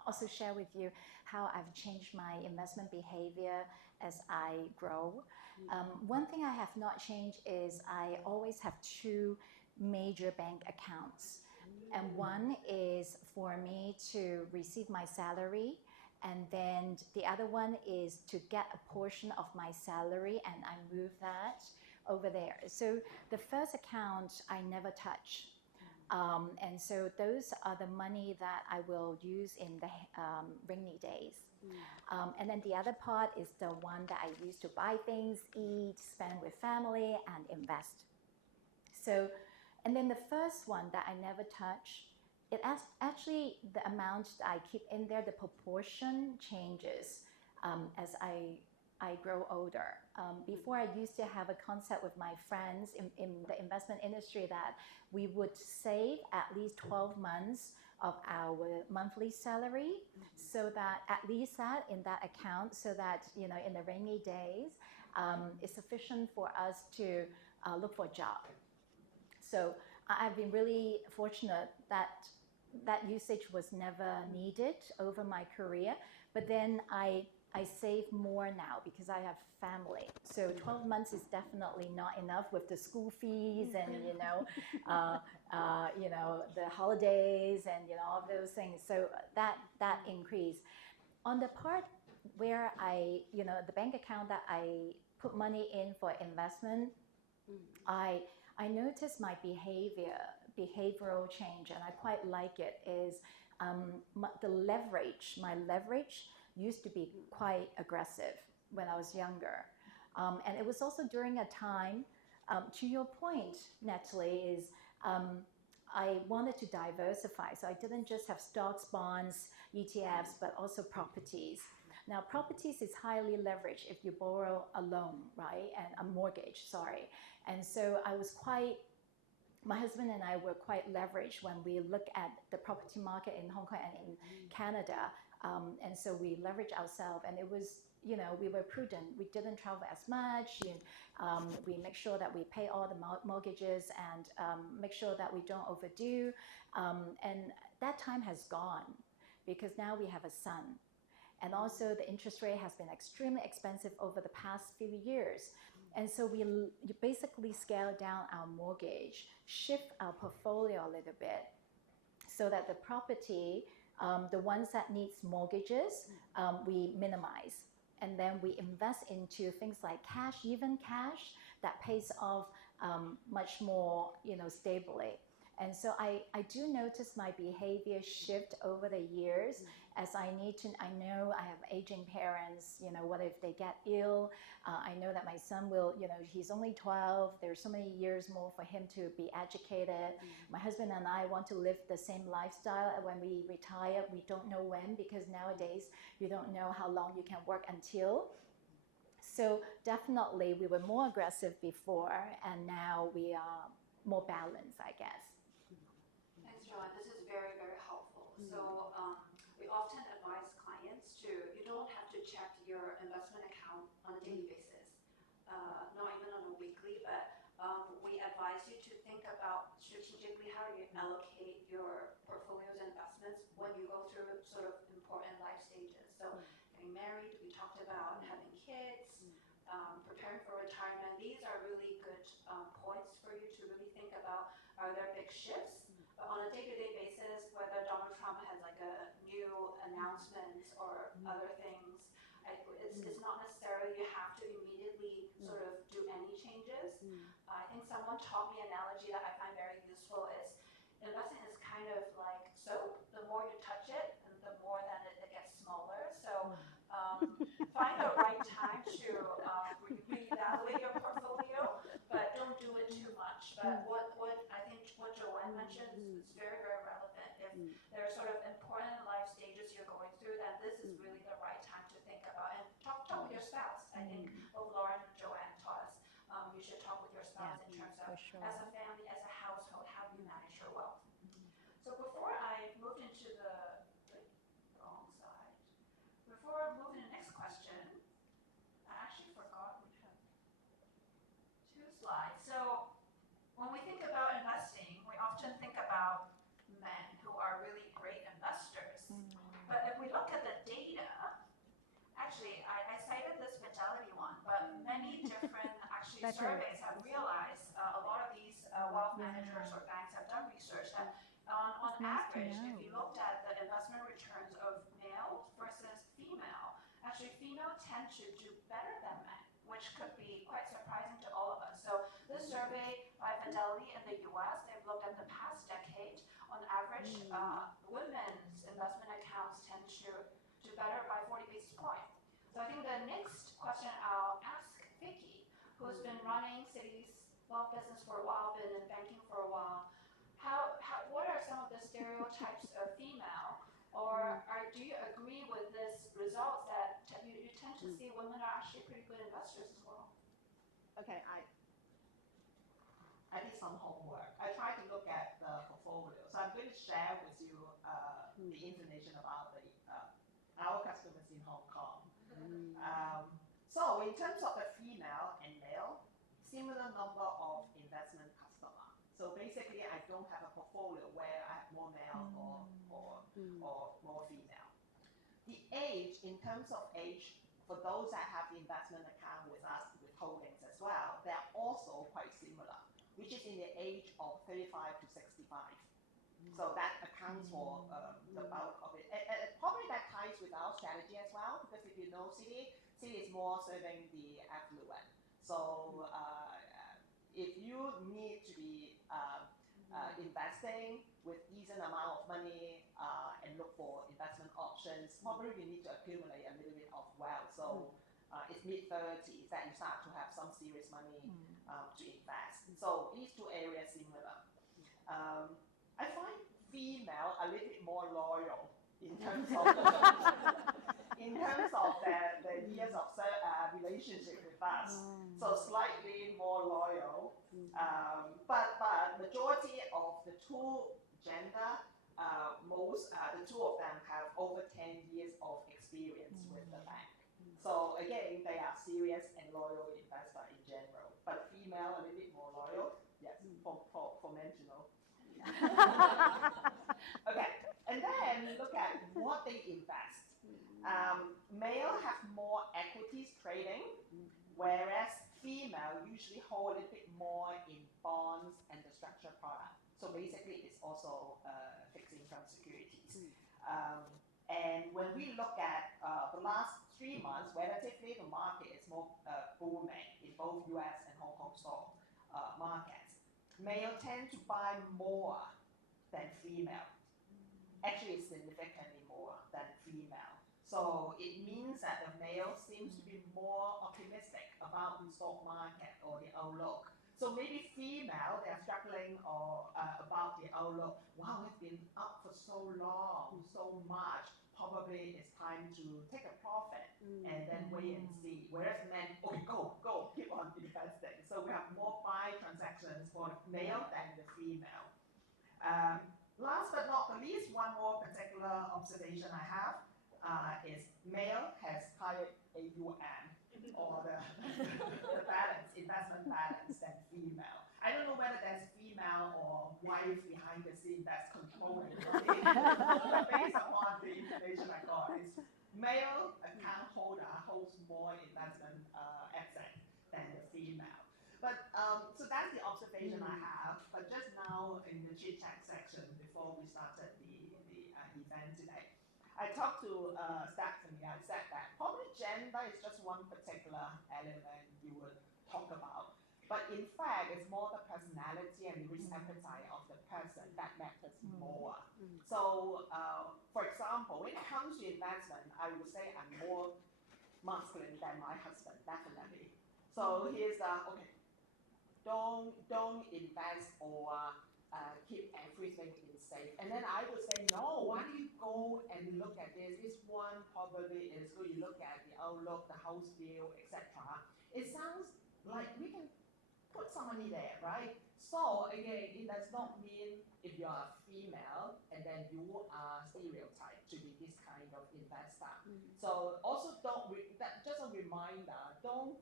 also share with you how I've changed my investment behavior as I grow. One thing I have not changed is I always have two major bank accounts, and one is for me to receive my salary, and then the other one is to get a portion of my salary and I move that over there. So the first account I never touch. And so those are the money that I will use in the rainy days. And then the other part is the one that I use to buy things, eat, spend with family, and invest. So, and then the first one that I never touch, it actually, the amount that I keep in there, the proportion changes as I grow older. Before, I used to have a concept with my friends in the investment industry that we would save at least 12 months of our monthly salary, so that at least that in that account, so that, you know, in the rainy days, it's sufficient for us to look for a job. So I've been really fortunate that that usage was never needed over my career, but then I save more now because I have family. So 12 months is definitely not enough with the school fees and, you know, the holidays and, you know, all those things. So that increase. On the part where the bank account that I put money in for investment, I noticed my behavioral change, and I quite like it, is my leverage used to be quite aggressive when I was younger. And it was also during a time, to your point, Natalie, is I wanted to diversify. So I didn't just have stocks, bonds, ETFs, but also properties. Now, properties is highly leveraged if you borrow a loan, right? And a mortgage, sorry. And so my husband and I were quite leveraged when we look at the property market in Hong Kong and in Canada. And so we leveraged ourselves, and it was, you know, we were prudent. We didn't travel as much. We make sure that we pay all the mortgages and make sure that we don't overdo. And that time has gone because now we have a son. And also the interest rate has been extremely expensive over the past few years. And so we basically scaled down our mortgage, shift our portfolio a little bit so that the property, the ones that needs mortgages, we minimize. And then we invest into things like cash, even cash, that pays off much more, you know, stably. And so I do notice my behavior shift over the years as I know I have aging parents, you know, what if they get ill? I know that my son will, you know, he's only 12. There's so many years more for him to be educated. My husband and I want to live the same lifestyle when we retire. We don't know when, because nowadays you don't know how long you can work until. So definitely we were more aggressive before, and now we are more balanced, I guess. Thanks, Joanne. This is very, very helpful. So we often advise clients you don't have to check your investment account announcements or other things, it's not necessarily you have to immediately sort of do any changes. I think someone taught me an analogy that I find very useful is investing is kind of like soap. The more you touch it, and the more then it gets smaller. So find the right time to reevaluate your portfolio, but don't do it too much. But what I think what Joanne mentioned is very, very relevant. If there are sort of important life stages you're going through, then this is really the right time to think about. And talk with your spouse. I think both Laura and Joanne taught us you should talk with your spouse in terms of as a family, as a household, how do you manage your wealth. So before I moved into the wrong side, before moving to the next question, I actually forgot we have 2 slides. So when we think about investing, we often think about men who are really great investors. But if we look at the data, actually, I cited this Fidelity one, but many different surveys have realized a lot of these wealth managers or banks have done research that on average, if you looked at the investment returns of male versus female, actually female tend to do better than men, which could be quite surprising to all of us. So this survey by Fidelity in the US, they've looked at the past decade. On average, women's investment accounts tend to do better by 40 basis points. So I think the next question I'll ask Vicky, who's been running Citi's wealth business for a while, been in banking for a while, what are some of the stereotypes of female, or do you agree with this results that you tend to see women are actually pretty good investors as well? Okay, I did some homework. I tried to look at the portfolio. So I'm going to share with you the information about our customers in Hong Kong. So in terms of the female and male, similar number of investment customer. So basically, I don't have a portfolio where I have more male or more female. The age, in terms of age, for those that have the investment account with us, with holdings as well, they're also quite similar, which is in the age of 35 to 65. So that accounts for the bulk of it. And probably that ties with our strategy as well, because if you know Citi is more serving the affluent. So if you need to be investing with decent amount of money and look for investment options, probably you need to accumulate a little bit of wealth. So it's mid-30s that you start to have some serious money to invest. So these 2 areas similar. I find female a little bit more loyal in terms of their years of relationship with us. So slightly more loyal. But majority of the 2 gender, the 2 of them have over 10 years of experience with the bank. So again, they are serious and loyal investor in general. But female a little bit more loyal. Yes, for men to know. Okay, and then look at what they invest. Male have more equities trading, whereas female usually hold a little bit more in bonds and the structured product. So basically, it's also fixed income securities. And when we look at the last 3 months, relatively the market is more booming in both US and Hong Kong stock markets. Male tend to buy more than female. Actually, significantly more than female. So it means that the male seems to be more optimistic about the stock market or the outlook. So maybe female, they're struggling about the outlook. Wow, it's been up for so long, so much. Probably it's time to take a profit and then wait and see. Whereas men, okay, go, keep on investing. So we have more buy transactions for the male than the female. Last but not the least, one more particular observation I have is male has higher AUM or the balance, investment balance than female. I don't know whether there's female or wife behind the scene that's controlling it. But based upon the information I got, is male account holder holds more investment asset than the female. But so that's the observation I have. But just now in the chit chat section before we started the event today, I talked to Steffanie, I said that probably gender is just one particular element you would talk about. But in fact, it's more the personality and the risk appetite of the person that matters more. So, for example, when it comes to investment, I would say I'm more masculine than my husband, definitely. So here's okay, don't invest or keep everything in safe. And then I would say, no, why do you go and look at this? This one probably is good. You look at the outlook, the house view, etc. It sounds like we can put some money there, right? So again, it does not mean if you are a female and then you are stereotyped to be this kind of investor. So also just a reminder, don't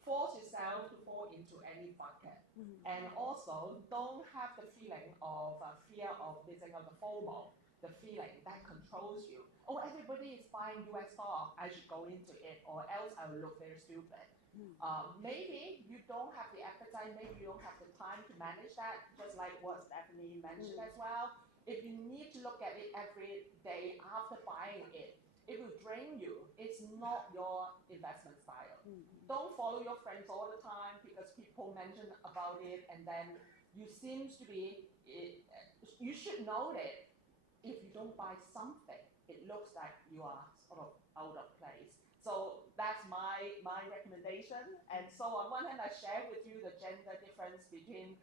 force yourself to fall into any bucket. And also don't have the feeling of fear of missing out, the FOMO, the feeling that controls you. Oh, everybody is buying US stock, I should go into it, or else I will look very stupid. Maybe you don't have the appetite, maybe you don't have the time to manage that, just like what Steffanie mentioned as well. If you need to look at it every day after buying it, it will drain you. It's not your investment style. Don't follow your friends all the time because people mention about it and then you seems to be, you should know that if you don't buy something, it looks like you are sort of out of place. So that's my recommendation. And so on one hand, I share with you the gender difference between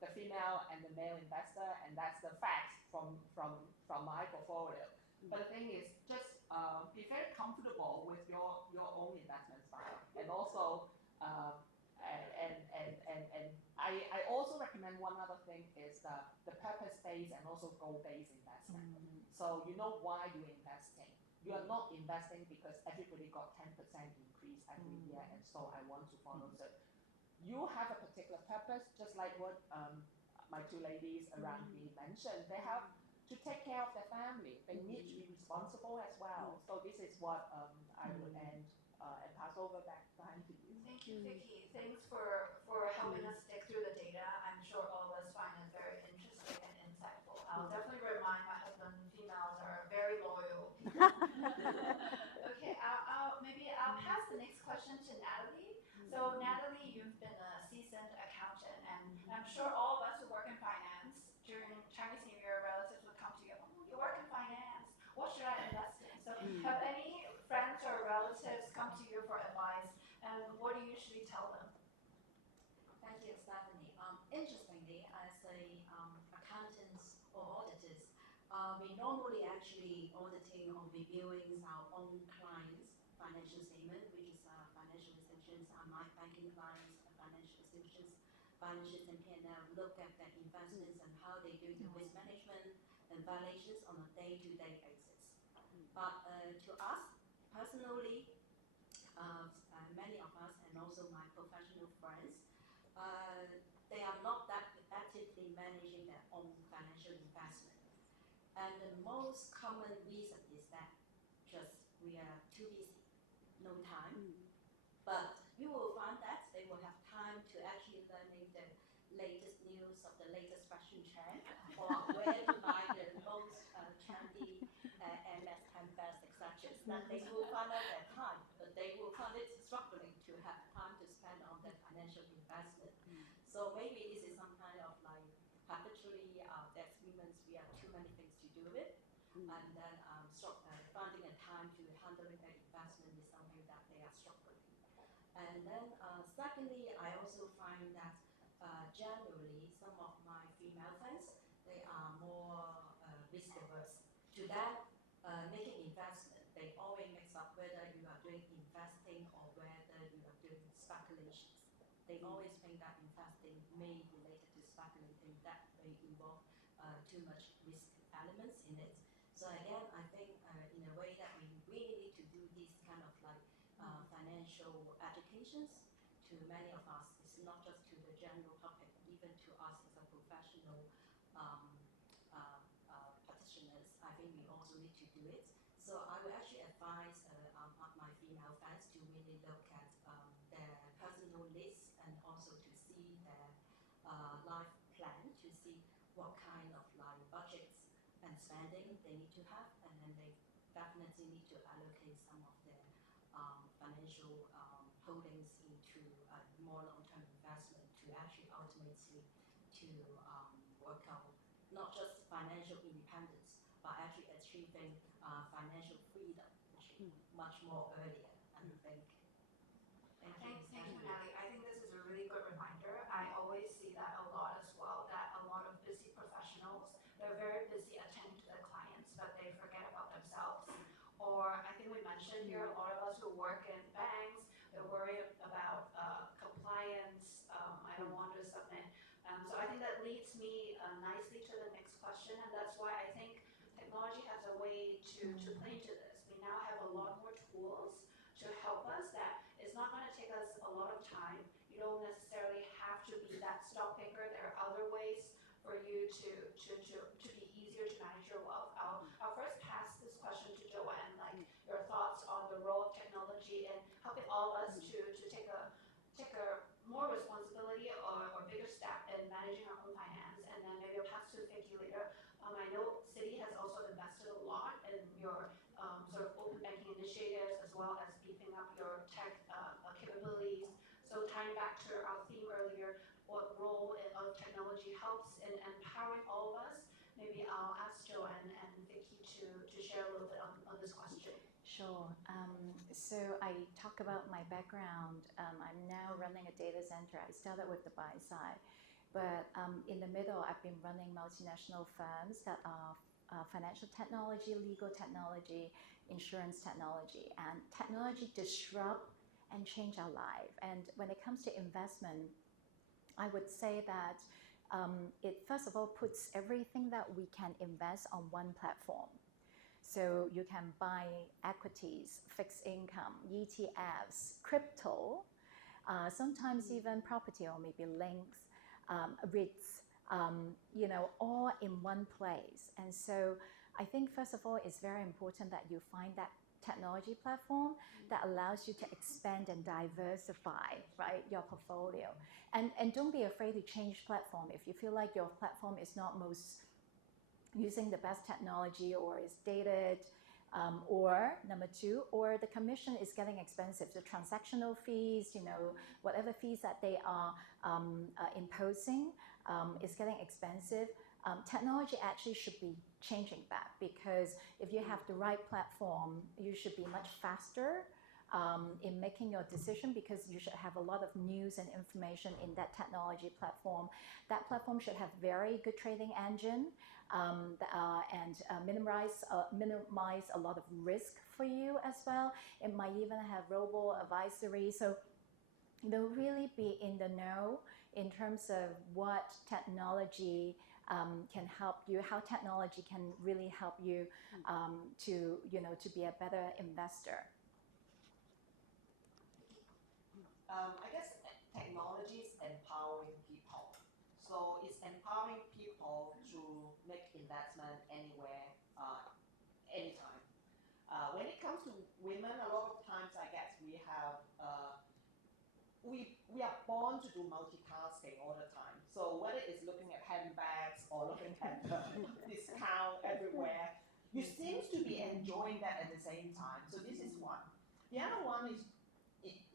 the female and the male investor, and that's the facts from my portfolio. But the thing is, just be very comfortable with your own investment style, and also I also recommend one other thing is the purpose-based and also goal-based investment. So you know why you're investing. You are not investing because everybody got 10% increase every year, and so I want to follow it. You have a particular purpose, just like what my two ladies around me mentioned. They have to take care of their family. They need to be responsible as well. So this is what I would end and pass over back time to you. Thank you, Vicky. Thanks for helping us stick through the data. I'm sure all of us find it very interesting and insightful. I'll definitely remind my husband, females are very loyal. Okay, maybe I'll pass the next question to Natalie. So Natalie, you've been a seasoned accountant, and I'm sure all of us who work in finance during Chinese New Year, relatives would come to you, oh, you work in finance, what should I invest in? So have any friends or relatives come to you for advice, and what do you usually tell them? Thank you, Steffanie. Interestingly, as accountants or auditors, we normally actually auditing or reviewing our own clients' financial statement, which is financial institutions, my banking clients, financial institutions, financials and P&L, look at their investments and how they do the risk management and valuations on a day-to-day basis. But to us, personally, many of us and also my professional friends, they are not that actively managing their own financial investment. And the most common reason is that just we are too busy, no time. But you will find that they will have time to actually learning the latest news of the latest fashion trend or where to buy the most trendy MS handbags, etc. That they will find out their time, but they will find it struggling to have time to spend on their financial investment. So maybe this is some kind of like habitually, as humans, we have too many things to do with, and then finding a time to handling their investment is something that they are struggling. And then secondly, I also find that generally some of my female friends, they are more risk averse. To them, making investment, they always mix up whether you are doing investing or whether you are doing speculations. They always think that investing may be related to speculating, that may involve too much risk elements in it. So again, I think in a way that we really need to do these kind of like financial educations to many of us. It's not just to the general public, even to us as a professional practitioners. I think we also need to do it. So I would actually advise my female friends to really look at their personal lists and also to see their life plan, to see what kind of like budgets and spending they need to have, and then they definitely need to allocate some of their financial holdings into more long-term investment to actually ultimately to work out not just financial independence, but actually achieving financial freedom, which is much more earlier. And I think. Thank you, Natalie. I think this is a really good reminder. I always see that a lot as well, that a lot of busy professionals, they're very busy attending to the clients, but they forget about themselves. Or I think we mentioned here, a lot of us who work in banks, they're worried about compliance. I don't want to submit. So I think that leads me nicely to the next question, and that's why I think technology has a way to play into this. We now have a lot more tools to help us that it's not going to take us a lot of time. You don't necessarily have to be that stock picker. There are other ways for you to be easier to manage your wealth. I'll first pass this question to Joanne, like your thoughts on the role of technology and helping all of us to take a more responsibility or bigger step in managing our own finance, and then maybe I'll pass to Vicky later. I know Citi has also invested a lot in your sort of open banking initiatives as well as beefing up your tech capabilities. So tying back to our theme earlier, what role of technology helps in empowering all of us? Maybe I'll ask Joanne and Vicky to share a little bit on this question. Sure. So I talk about my background. I'm now running a data center. I started with the buy side, but in the middle, I've been running multinational firms that are financial technology, legal technology, insurance technology, and technology disrupt and change our life. And when it comes to investment, I would say that it first of all puts everything that we can invest on one platform. So you can buy equities, fixed income, ETFs, crypto, sometimes even property or maybe links, REITs, all in one place. And so I think first of all, it's very important that you find that technology platform that allows you to expand and diversify, right, your portfolio. And don't be afraid to change platform. If you feel like your platform is not most using the best technology or is dated, or number two, or the commission is getting expensive. The transactional fees, whatever fees that they are imposing is getting expensive. Technology actually should be changing that, because if you have the right platform, you should be much faster in making your decision, because you should have a lot of news and information in that technology platform. That platform should have very good trading engine and minimize a lot of risk for you as well. It might even have robo-advisory. So really be in the know in terms of what technology can help you, how technology can really help you to be a better investor. I guess technology is empowering people. So it's empowering people to make investment anywhere, anytime. When it comes to women, a lot of times I guess we have, we are born to do multitasking all the time. So whether it's looking at handbags or looking at discount everywhere, you seem to be enjoying that at the same time. So this is one. The other one is,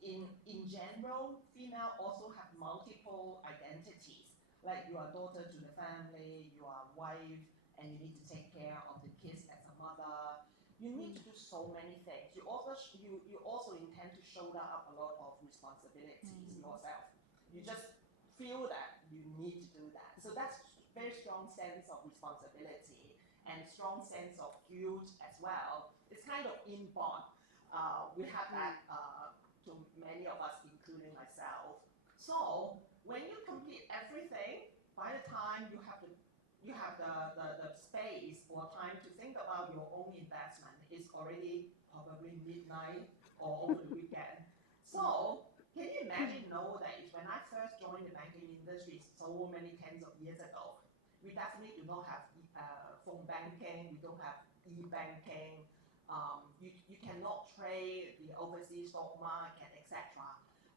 in general, female also have multiple identities. Like you are daughter to the family, you are wife, and you need to take care of the kids as a mother. You need to do so many things. You also intend to shoulder up a lot of responsibilities yourself. You just feel that you need to do that. So that's very strong sense of responsibility and strong sense of guilt as well. It's kind of inborn. We have that to many of us, including myself. So when you complete everything, by the time you have the space or time to think about your own investment, it's already probably midnight or over the weekend. So can you imagine that when I first joined the banking industry so many tens of years ago, we definitely do not have phone banking, we don't have e-banking. You cannot trade the overseas stock market, etc.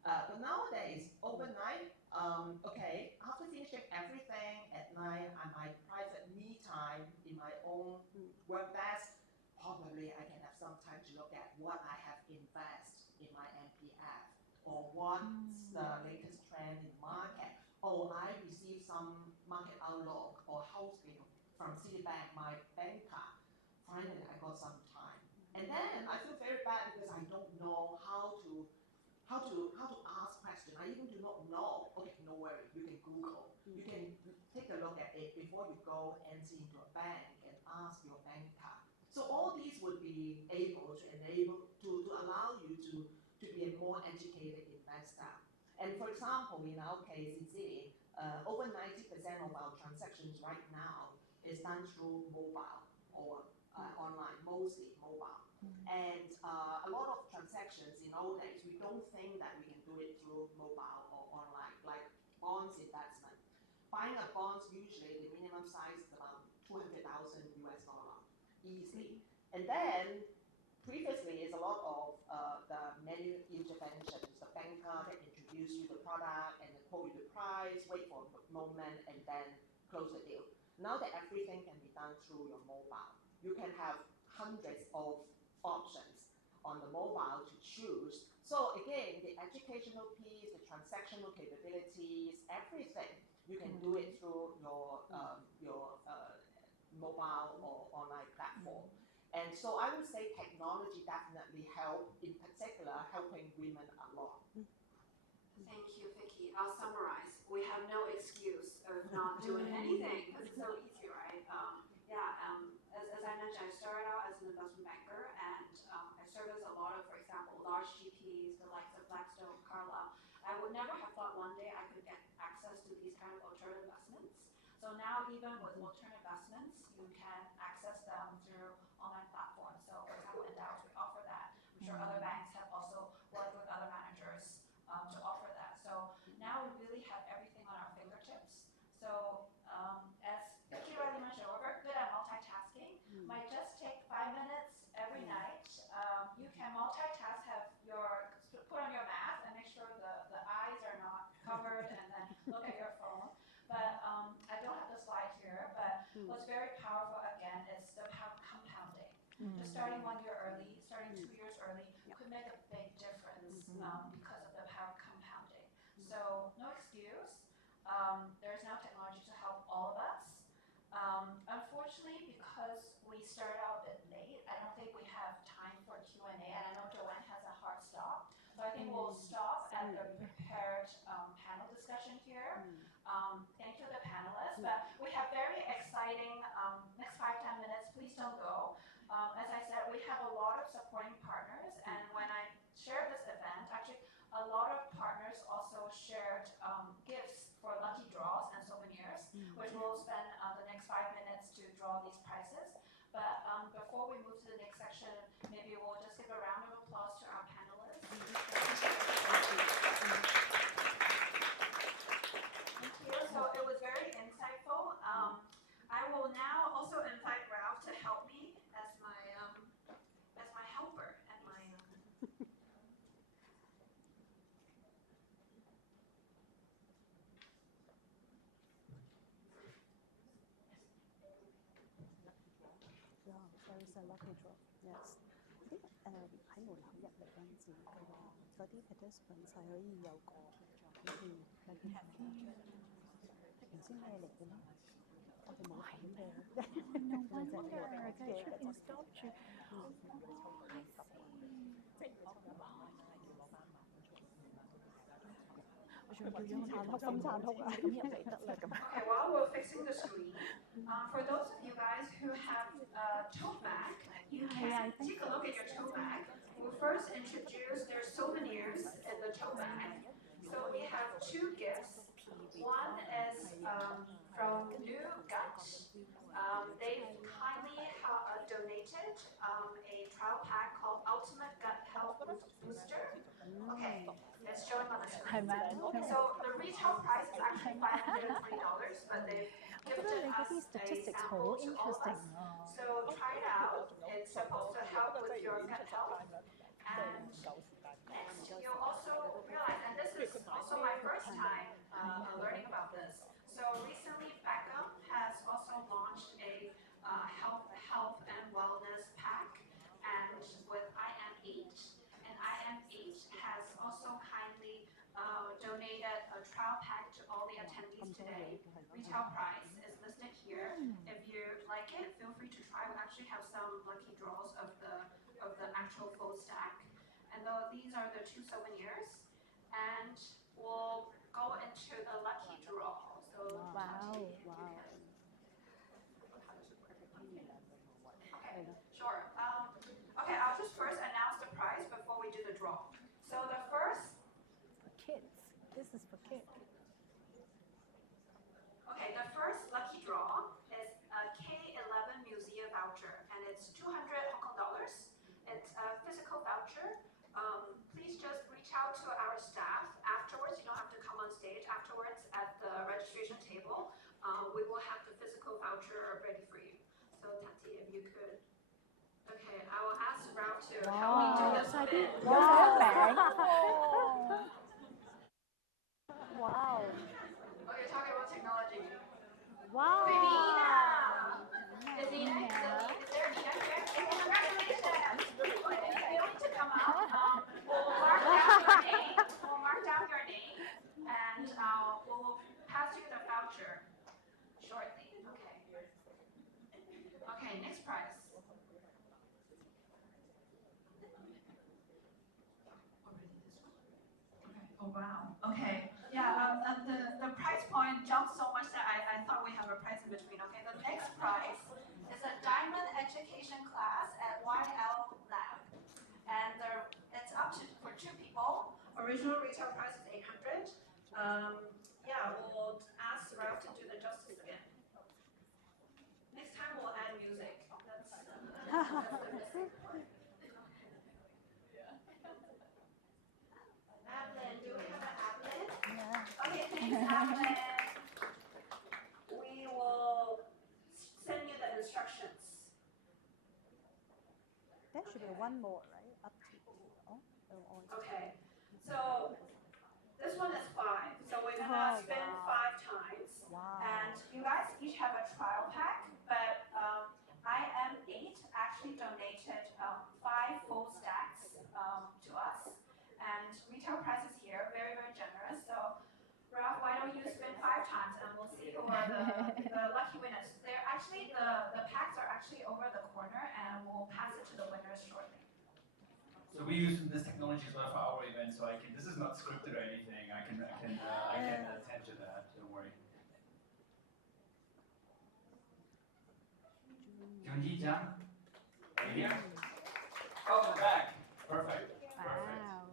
But nowadays, overnight, after finishing everything at night and my private me time in my own work desk, probably probably I can have some time to look at what I have invested in my MPF, or what's the latest trend in the market. Oh, I received some market outlook or hosting from Citibank, my banker. Finally, I got some time. And then I feel very bad because I don't know how to ask questions. I even do not know. Okay, no worry, you can Google. You can take a look at it before you go enter into a bank and ask your banker. So all these would be able to allow you to be a more educated investor. And for example, in our case in Citi, over 90% of our transactions right now is done through mobile or online, mostly mobile. And a lot of transactions in old days, we don't think that we can do it through mobile or online, like bonds investment. Buying a bond, usually the minimum size is about $200,000 US, easily. And then previously, is a lot of the menu interventions, the banker that introduce you the product and then quote you the price, wait for a moment, and then close the deal. Now that everything can be done through your mobile, you can have hundreds of options on the mobile to choose. So again, the educational piece, the transactional capabilities, everything, you can do it through your mobile or online platform. And so I would say technology definitely help, in particular, helping women a lot. Thank you, Vicky. I'll summarize. We have no excuse of not doing anything because it's so easy, right? As I mentioned, I started out as an investment banker, and I service a lot of, for example, large GPs, the likes of Blackstone, Carlyle. I would never have thought one day I could get access to these kind of alternative investments. So now, even with alternative investments, you can access them through online platforms. So, for example, Endowus, we offer that. I'm sure other banks have also worked with other managers to offer that. So now we really have everything on our fingertips. So as Vicky already mentioned, we're very good at multitasking. Might just take 5 minutes every night. You can multitask, put on your mask and make sure the eyes are not covered, and then look at your phone. But I don't have the slide here, but what's very powerful again is the power of compounding. Just starting 1 year early, starting 2 years early could make a big difference because of the power of compounding. So no excuse. There's now technology to help all of us. Unfortunately, because we started out a bit late, I don't think we have time for Q&A, and I know Joanne has a hard stop. So I think we'll stop at the prepared panel discussion here. Thank you to the panelists, but we have very exciting next 5-10 minutes. Please don't go. As I said, we have a lot of supporting partners, and when I shared this event, actually a lot of partners also shared gifts for lucky draws and souvenirs, which we'll spend the next 5 minutes to draw these prizes. But before we move to the next section, maybe we'll just give a round of applause to our panelists. Thank you. So it was very insightful. I will now also invite Ralph to help me as my helper and my. There is a lucky draw. Yes. 喺門口入嚟嗰陣時，嗰啲 participants 係可以有個lucky draw。唔知咩嚟嘅咧？我哋冇睇嘅。No wonder 就係出邊 stop 住。我仲叫咗咁殘酷啊！咁入嚟得啦咁。Okay, while we're fixing the screen, for those of you guys who have a tote bag, you can take a look at your tote bag. We'll first introduce their souvenirs in the tote bag. So we have 2 gifts. One is from New Gut. They've kindly donated a trial pack called Ultimate Gut Health Booster. Okay, it's showing on the screen. So the retail price is actually $503, but they've gifted us a sample to all of us. So try it out. It's supposed to help with your gut health. And next, you'll also realize, and this is also my first time learning about this. So recently, Beckham has also launched a health and wellness pack. today. Retail price is listed here. If you like it, feel free to try. We actually have some lucky draws of the actual full stack. And these are the 2 souvenirs. And we'll go into the lucky draw. So Wow, Tati, if you wow. can. Okay, sure. Okay, I'll just first announce the prize before we do the draw. So the first, For kids. This is for kids. okay, the first lucky draw is a K11 museum voucher, and it's 200 Hong Kong dollars. It's a physical voucher. Please just reach out to our staff afterwards. You don't have to come on stage afterwards at the registration table. We will have the physical voucher ready for you. So Tati, if you could. Okay, I will ask Ralph to help me do this bit. Wow. Oh, you're talking about technology. Wow. Is Nina? Is there Nina here? Congratulations! You don't need to come out. We'll mark down your name. We'll mark down your name, and we'll pass you the voucher shortly. Okay. Okay. Next prize. Oh wow. Okay. Yeah. The price point jumped so much that I thought we have a prize in between. Okay. The next prize is a diamond education class at YL Lab, and it's up to for 2 people. Original retail price is 800. Yeah. We'll ask Ralph to do the justice again. Next time we'll add music. That's the missing part. Adeline, do we have an Adeline? Yeah. Okay, thanks, Adeline. We will send you the instructions. There should be one more, right? Up to Okay, so this one is 5. So we're gonna spin 5 times. Wow. And you guys each have a trial pack, but IM8 actually donated 5 full stacks to us. And retail price is here, very, very generous. So Ralph, why don't you spin 5 times and we'll see who are the lucky winners. They're actually, the packs are actually over the corner and we'll pass it to the winners shortly. So we use this technology as well for our event, so this is not scripted or anything. I can attend to that. Don't worry. Junji Jang, are you here? Oh, in the back. Perfect. Perfect. Wow.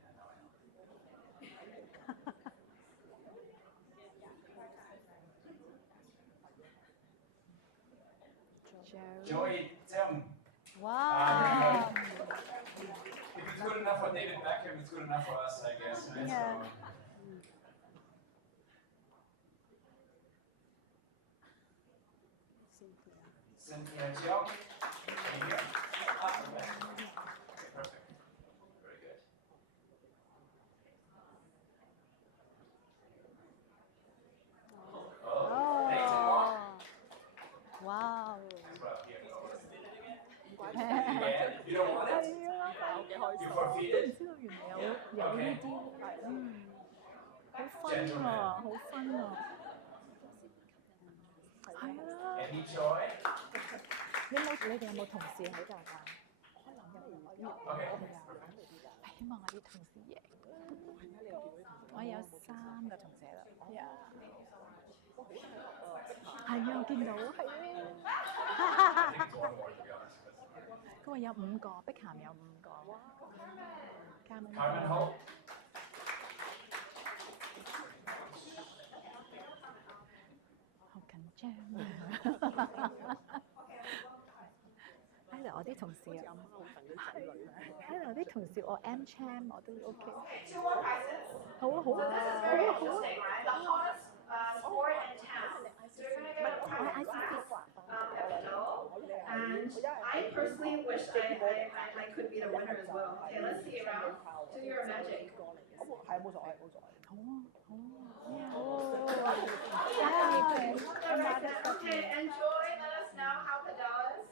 Yeah, now I know. Joey Tim. Wow. If it's good enough for David Beckham, it's good enough for us, I guess. Right? Yeah. So, Cynthia Jiang. Are you here? Okay. Perfect. Very good. Oh, Nathan Wong. Wow. As well. Here. Again, you don't want it? You forfeit it? 知道原來有呢啲，好分喎，好分喎，係啊！ Any joy? 你哋有冇同事喺度㗎？ Okay. 希望我啲同事贏。我有3個同事喺度。係啊，我見到係啊。I think it's one more, to be honest. 佢話有5個，碧咸有5個。Carmen Hope. 好緊張啊！睇嚟我啲同事啊，睇嚟我啲同事我 AmCham 我都 OK。 2 more prizes. 好啊好 So 啊 this is very interesting, right? The hottest sport in town. So you're gonna get a private class at Deloitte. And I personally wish I could be the winner as well. Okay, let's see, Ralph. Do your magic. 係冇所謂冇所謂。好啊好啊。Okay, enjoy. Let us know how the does.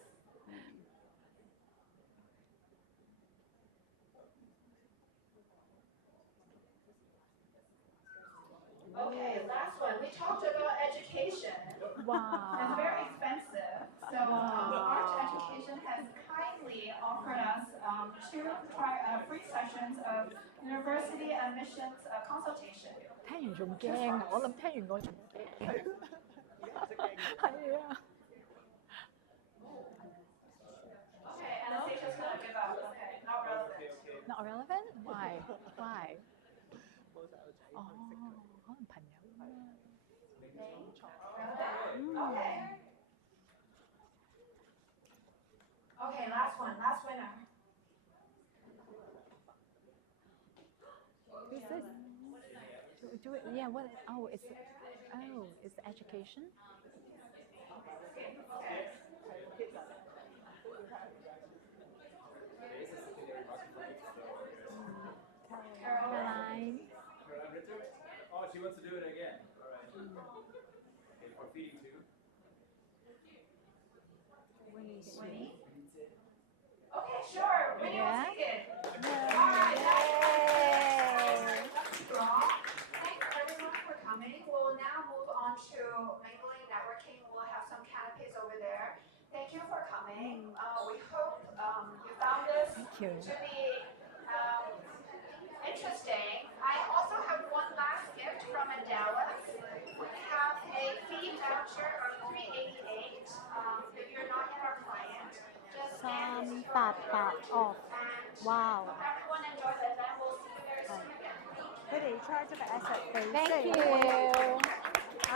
Okay, It's very expensive. So Arch Education has kindly offered us two free sessions of university admissions consultation. 聽完仲驚啊！我諗聽完我仲驚。係啊。Okay, Anastasia's gonna give up. Okay, not relevant. Not relevant? Why? Why? 哦，可能朋友啊。Okay. Okay, last one, last winner. Who's this? Do it. Yeah. What? Oh, it's education. Caroline. Oh, she wants to do it again. All right. Okay, for feeding too. Winnie? Okay, sure. Winnie will take it. Yay. All right, that's strong. Thanks everyone for coming. We'll now move on to mingling, networking. We'll have some canopies over there. Thank you for coming. We hope you found this you. to be interesting. I also have one last gift from Endowus. We have a fee voucher of $388. If you're not yet our client, just scan this QR code. off. And Wow. everyone enjoy the event. We'll see you very soon again. 佢哋 charge 個 asset fee， Thank 即係 you. 嚇